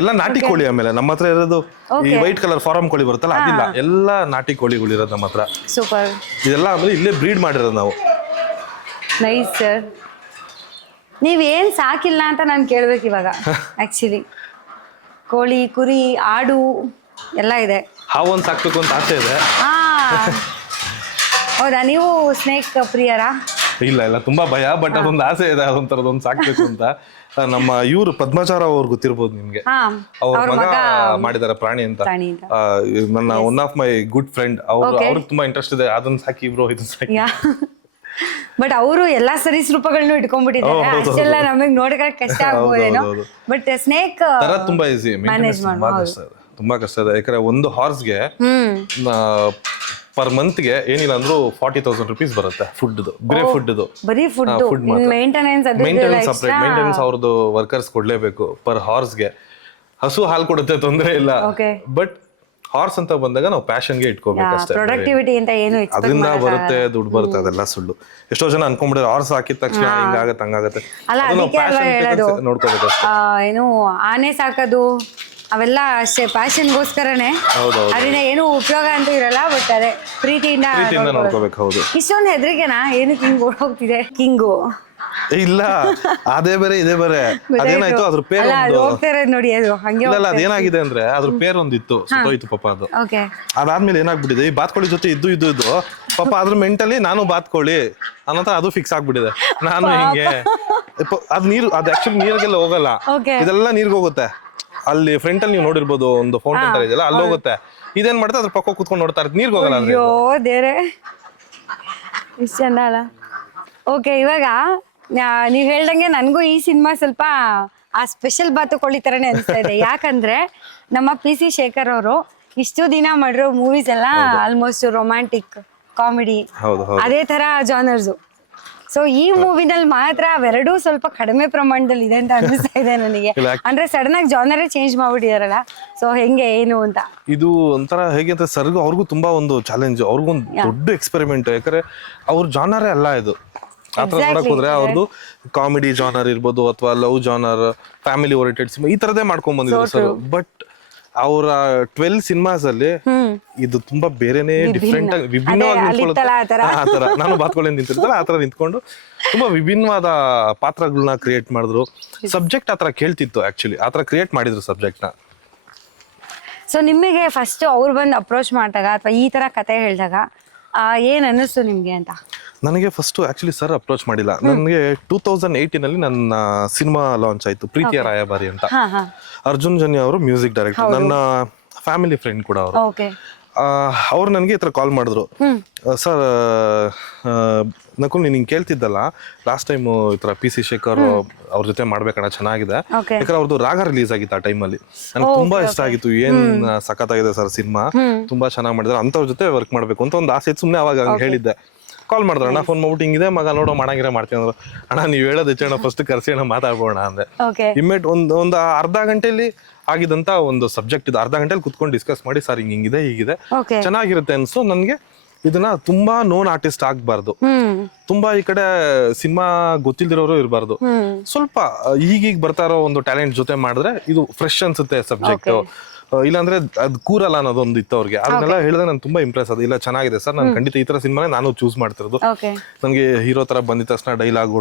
ಎಲ್ಲ ನಾಟಿ ಕೋಳಿ. ಆಮೇಲೆ ನಮ್ಮ ಹತ್ರ ಇರೋದು ಈ ವೈಟ್ ಕಲರ್ ಫಾರಂ ಕೋಳಿ ಬರುತ್ತಲ್ಲ, ಅದಿಲ್ಲ, ಎಲ್ಲ ನಾಟಿ ಕೋಳಿಗಳು ಇರೋದು ನಮ್ಮ ಹತ್ರ. ಸೂಪರ್. ಇದೆಲ್ಲ ಆಮೇಲೆ ಇಲ್ಲೇ ಬ್ರೀಡ್ ಮಾಡಿರೋದು ನಾವು. Nice sir. ನೀವೇನ್ ಸಾಕಿಲ್ಲ ಅಂತ ನಾನು ಕೇಳ್ಬೇಕು ಇವಾಗ. ಆಕ್ಚುಲಿ ಕೋಳಿ, ಕುರಿ, ಆಡು ಎಲ್ಲ ಇದೆ. ಹಾವೊಂದು ಸಾಕ್ಬೇಕು ಅಂತ ಆಸೆ ಇದೆ. ಹೌದಾ, ನೀವು ಸ್ನೇಕ್ ಪ್ರಿಯರಾ? ಇಲ್ಲ ತುಂಬಾ ಭಯ, ಬಟ್ ಅದೊಂದು ಆಸೆ ಇದೆ, ಅದೊಂಥರದೊಂದು ಸಾಕ್ಬೇಕು ಅಂತ. ನಮ್ಮ ಇವ್ರು ಪದ್ಮಚಾರ ಅವ್ರು ಗೊತ್ತಿರ್ಬೋದು ನಿಮ್ಗೆ, ಅವ್ರ ಮಗ ಮಾಡಿದಾರೆ ಪ್ರಾಣಿ ಅಂತ. ನನ್ನ one of my good friend, ಅವ್ರಿಗೆ ತುಂಬಾ ಇಂಟ್ರೆಸ್ಟ್ ಇದೆ, ಅದನ್ನ ಸಾಕಿ ಇಬ್ರು ಇದನ್ನ ಸಾಕಿ. ಬಟ್ ಅವರು ಎಲ್ಲಾ ಸರೀಸೃಪಗಳನ್ನೂ ಇಟ್ಕೊಂಡ್ಬಿಟ್ಟಿದ್ದಾರೆ, ಅಷ್ಟೆಲ್ಲ ನಮಗ್ ನೋಡಕ್ ಕಷ್ಟ ಆಗ್ಬೋದೇನೋ. ಬಟ್ ಸ್ನೇಕ್ ತುಂಬಾ ಈಸಿ, ಮ್ಯಾನೇಜ್ ತುಂಬಾ ಕಷ್ಟ ಇದೆ. ಯಾಕಂದ್ರೆ ಒಂದು ಹಾರ್ಸ್ಗೆ ಪರ್ ಮಂತ್ಗೆ ಏನಿಲ್ಲ ಅಂದ್ರೂ 40,000 rupees ಬರುತ್ತೆ. ಫುಡ್, ಬರೀ ಫುಡ್, ಬರೀ ಫುಡ್ ಮೇಂಟೆನೆನ್ಸ್ ಸಪ್ರೇಟ್ ಮೇಂಟೆನೆನ್ಸ್ ಅವ್ರದ್ದು ವರ್ಕರ್ಸ್ ಕೊಡ್ಲೇಬೇಕು ಪರ್ ಹಾರ್ಸ್ಗೆ. ಹಸು ಹಾಲು ಕೊಡುತ್ತೆ, ತೊಂದರೆ ಇಲ್ಲ. ಬಟ್ ಹಾರ್ಸ್ ಅಂತ ಬಂದಾಗ ನಾವು ಪ್ಯಾಷನ್ಗೆ ಇಟ್ಕೋಬೇಕಷ್ಟೇ. ಪ್ರೊಡಕ್ಟಿವಿಟಿ ಅಂತ ಏನು ಅದರಿಂದ ಬರುತ್ತೆ, ದುಡ್ಡು ಬರುತ್ತೆ, ಅದೆಲ್ಲ ಸುಳ್ಳು. ಎಷ್ಟೋ ಜನ ಅನ್ಕೊಂಡ್ಬಿಡ್ತಾರೆ ಹಾರ್ಸ್ ಹಾಕಿದ ತಕ್ಷಣ ಹಿಂಗಾಗತ್ತೆ ಹಂಗಾಗತ್ತೆ. ನೋಡ್ಕೋಬೇಕು. ಏನು ಆನೆ ಸಾಕೋದು ಅವೆಲ್ಲ ಅಷ್ಟೇ, ಪ್ಯಾಷನ್ಗೋಸ್ಕರನೇ. ಅದರಿಂದ ಏನು ಉಪಯೋಗ ಅಂತೂ ಇರಲ್ಲ, ಬಟ್ ಅದೇ ಪ್ರೀತಿಯಿಂದ ನೋಡ್ಕೋಬೇಕು. ಹೌದು. ಇಷ್ಟೊಂದು ಹೆದರಿಕೆನಾ? ಏನು ಕಿಂಗ್ ಓಡೋಗ್ತಿದೆ? ಕಿಂಗು ಇಲ್ಲ, ಅದೇ ಬೇರೆ ಇದೇ ಬೇರೆ. ಅದೇನಾಯ್ತು, ಅದ್ರ ಪೇರು ನೋಡಿ, ಅದು ಹಂಗೆ ಇಲ್ಲ, ಅದೇನಾಗಿದೆ ಅಂದ್ರೆ ಅದ್ರ ಪೇರ್ ಒಂದಿತ್ತು, ಸುತ್ತೋಯ್ತು ಪಾಪ ಅದು. ಅದಾದ್ಮೇಲೆ ಏನಾಗ್ಬಿಟ್ಟಿದೆ, ಈ ಬಾತ್ಕೋಳಿ ಜೊತೆ ಇದ್ದು ಪಾಪ ಅದ್ರ ಮೆಂಟಲಿ ನಾನು ಬಾತ್ಕೋಳಿ ಅನ್ನೋ ಅದು ಫಿಕ್ಸ್ ಆಗ್ಬಿಟ್ಟಿದೆ. ನಾನು ಹಿಂಗೆ ಅದ್ ನೀರು, ಅದು ಆಕ್ಚುಲಿ ನೀರಿಗೆಲ್ಲ ಹೋಗಲ್ಲ, ಇದೆಲ್ಲ ನೀರ್ಗೆ ಹೋಗುತ್ತೆ. ಅಲ್ಲಿ ಫ್ರಂಟ್ ಅಲ್ಲಿ ನೀವು ನೋಡಿರ್ಬೋದು, ಒಂದು ಫೌಂಟೇನ್ ತರ ಇದೆಯಲ್ಲ, ಅಲ್ಲಿ ಹೋಗುತ್ತೆ. ಇದೇನ್ ಮಾಡ್ತಾ ಅದ್ರ ಪಕ್ಕ ಕೂತ್ಕೊಂಡು ನೋಡ್ತಾ ಇರುತ್ತೆ, ನೀರ್ಗೆ ಹೋಗಲ್ಲ. ಅಯ್ಯೋ ದೇವ್ರೆ, ಎಷ್ಟು ಚಂದ ಅಲ್ಲ. ಓಕೆ, ಇವಾಗ ನೀವ್ ಹೇಳ್ದಂಗೆ ನನಗೂ ಈ ಸಿನಿಮಾ ಸ್ವಲ್ಪ ಆ ಸ್ಪೆಷಲ್ ಬಾತುಕೋಳಿ ತರನೇ ಅನಿಸ್ತಾ ಇದೆ. ಯಾಕಂದ್ರೆ ನಮ್ಮ PC ಶೇಖರ್ ಅವರು ಇಷ್ಟು ದಿನ ಮಾಡಿರೋ ಮೂವೀಸ್ ಎಲ್ಲ ಆಲ್ಮೋಸ್ಟ್ ರೊಮ್ಯಾಂಟಿಕ್ ಕಾಮಿಡಿ ಅದೇ ತರ ಜಾನರ್ಸು. ಸೊ ಈ ಮೂವಿನಲ್ಲಿ ಮಾತ್ರ ಅವೆರಡೂ ಸ್ವಲ್ಪ ಕಡಿಮೆ ಪ್ರಮಾಣದಲ್ಲಿ ಇದೆ ಅಂತ ಅನಿಸ್ತಾ ಇದೆ ನನಗೆ. ಅಂದ್ರೆ ಸಡನ್ ಆಗಿ ಜಾನರೇ ಚೇಂಜ್ ಮಾಡ್ಬಿಟ್ಟಿದಾರಲ್ಲ, ಸೊ ಹೆಂಗೆ ಏನು ಅಂತ. ಇದು ಒಂಥರ ಹೇಗೆ ಅಂತ ಸರ್ಗೂ ಅವ್ರಿಗೂ ತುಂಬಾ ಒಂದು ಚಾಲೆಂಜ್, ಅವ್ರಿಗೊಂದು ದೊಡ್ಡ ಎಕ್ಸ್ಪೆರಿಮೆಂಟ್. ಯಾಕಂದ್ರೆ ಅವ್ರ ಜಾನರೇ ಅಲ್ಲ ಇದು. ಆತರ ನೋಡಕ್ ಹೋದ್ರೆ ಅವ್ರದ್ದು ಕಾಮಿಡಿ ಜಾನರ್ ಇರ್ಬೋದು ಅಥವಾ love genre, family oriented cinema ಈ ತರದೇ ಮಾಡ್ಕೊಂಡ್ ಬಂದಿದ್ರು ಸರ್. ಬಟ್ ಅವರ 12 ಸಿನಿಮಾಸ್ ಅಲ್ಲಿ ಇದು ತುಂಬಾ ಬೇರೆನೆ ಡಿಫ್ರೆಂಟ್ ಆಗಿ ವಿಭಿನ್ನವಾಗಿ ಆತರ ನಾನು ಬಾತ್ಕೊಳ್ಳಿ ನಿಂತಿರ್ತಲ್ಲ ಆತರ ನಿಂತ್ಕೊಂಡು ತುಂಬಾ ವಿಭಿನ್ನವಾದ ಪಾತ್ರಗಳನ್ನ ಕ್ರಿಯೇಟ್ ಮಾಡಿದ್ರು. ಸಬ್ಜೆಕ್ಟ್ ಆತರ ಕೇಳ್ತಿತ್ತು, ಆಕ್ಚುಲಿ ಆತರ ಕ್ರಿಯೇಟ್ ಮಾಡಿದ್ರು ಸಬ್ಜೆಕ್ಟ್ ನ. ಸೊ ನಿಮಗೆ ಫಸ್ಟ್ ಅವ್ರು ಬಂದು ಅಪ್ರೋಚ್ ಮಾಡಿದಾಗ ಅಥವಾ ಈ ತರ ಕತೆ ಹೇಳಿದಾಗ ಏನ್ ಅನ್ನಿಸ್ತು ನಿಮ್ಗೆ ಅಂತ? ನನಗೆ ಫಸ್ಟ್ ಆಕ್ಚುಲಿ ಸರ್ ಅಪ್ರೋಚ್ ಮಾಡಿಲ್ಲ. ನನಗೆ 2018 ನನ್ನ ಸಿನಿಮಾ ಲಾಂಚ್ ಆಯ್ತು, ಪ್ರೀತಿಯ ರಾಯಭಾರಿ ಅಂತ. ಅರ್ಜುನ್ ಜನ್ಯ ಅವರು ಮ್ಯೂಸಿಕ್ ಡೈರೆಕ್ಟರ್, ನನ್ನ ಫ್ಯಾಮಿಲಿ ಫ್ರೆಂಡ್ ಕೂಡ ಅವರು. ಅವ್ರು ನನಗೆ ಈ ಥರ ಕಾಲ್ ಮಾಡಿದ್ರು, ಸರ್ ನಕುಲ್ ನೀನು ಹಿಂಗೆ ಕೇಳ್ತಿದ್ದಲ್ಲ ಲಾಸ್ಟ್ ಟೈಮು ಈ ಥರ PC ಶೇಖರ್ ಅವ್ರ ಜೊತೆ ಮಾಡ್ಬೇಕಣ್ಣ, ಚೆನ್ನಾಗಿದೆ. ಯಾಕಂದ್ರೆ ಅವ್ರದ್ದು ರಾಗ ರಿಲೀಸ್ ಆಗಿತ್ತು ಆ ಟೈಮಲ್ಲಿ, ನನಗೆ ತುಂಬಾ ಇಷ್ಟ ಆಗಿತ್ತು. ಏನ್ ಸಖತ್ತಾಗಿದೆ ಸರ್ ಸಿನಿಮಾ, ತುಂಬಾ ಚೆನ್ನಾಗಿ ಮಾಡಿದ್ರೆ, ಅಂಥವ್ರ ಜೊತೆ ವರ್ಕ್ ಮಾಡ್ಬೇಕು ಅಂತ ಒಂದು ಆಸೆ ಇತ್ತು. ಸುಮ್ಮನೆ ಅವಾಗ ಹೇಳಿದ್ದೆ. ಕಾಲ್ ಮಾಡಿದ್ರು, ಅಣ್ಣ ಫೋನ್ ಮಾಡ್ಬಿಟ್ಟು ಹಿಂಗಿದೆ ಮಗ ನೋಡೋ ಮಾಡಂಗಿರ ಮಾಡ್ತೀನಿ ಅಂದ್ರು. ಅಣ್ಣ ನೀವು ಹೇಳೋದು ಹೆಚ್ಚಣ್ಣ ಫಸ್ಟ್ ಕರ್ಸಿ ಅಣ್ಣ ಮಾತಾಡ್ಬೋಣ ಅಂದೆ. ಇಮ್ಮಿಡಿಯೇಟ್ ಒಂದು ಅರ್ಧ ಗಂಟೆಯಲ್ಲಿ ಆಗಿದಂತ ಒಂದು ಸಬ್ಜೆಕ್ಟ್ ಇದು. ಅರ್ಧ ಗಂಟೆಲಿ ಕುತ್ಕೊಂಡು ಡಿಸ್ಕಸ್ ಮಾಡಿ, ಸರ್ ಹಿಂಗಿದೆ ಹೀಗಿದೆ ಚೆನ್ನಾಗಿರುತ್ತೆ ಅನ್ಸು. ನನ್ಗೆ ಇದನ್ನ ತುಂಬಾ ನೋನ್ ಆರ್ಟಿಸ್ಟ್ ಆಗ್ಬಾರ್ದು, ತುಂಬಾ ಈ ಕಡೆ ಸಿನಿಮಾ ಗೊತ್ತಿಲ್ದಿರೋರು ಇರಬಾರ್ದು, ಸ್ವಲ್ಪ ಈಗೀಗ ಬರ್ತಾ ಇರೋ ಒಂದು ಟ್ಯಾಲೆಂಟ್ ಜೊತೆ ಮಾಡಿದ್ರೆ ಇದು ಫ್ರೆಶ್ ಅನ್ಸುತ್ತೆ ಸಬ್ಜೆಕ್ಟ್. ಇಲ್ಲಾಂದ್ರೆ ಅದು ಕೂರಲ್ಲ ಅನ್ನೋದೊಂದು ಇತ್ತು ಅವ್ರಿಗೆ. ಅದನ್ನೆಲ್ಲ ಹೇಳಿದ್ರೆ ನಾನು ತುಂಬಾ ಇಂಪ್ರೆಸ್ ಆದ. ಇಲ್ಲ ಚೆನ್ನಾಗಿದೆ ಸರ್, ನಾನು ಖಂಡಿತ ಈ ತರ ಸಿನಿಮಾನೇ ನಾನು ಚೂಸ್ ಮಾಡ್ತಿರೋದು. ನನಗೆ ಹೀರೋ ತರ ಬಂದಿದ ತಕ್ಷಣ ಡೈಲಾಗ್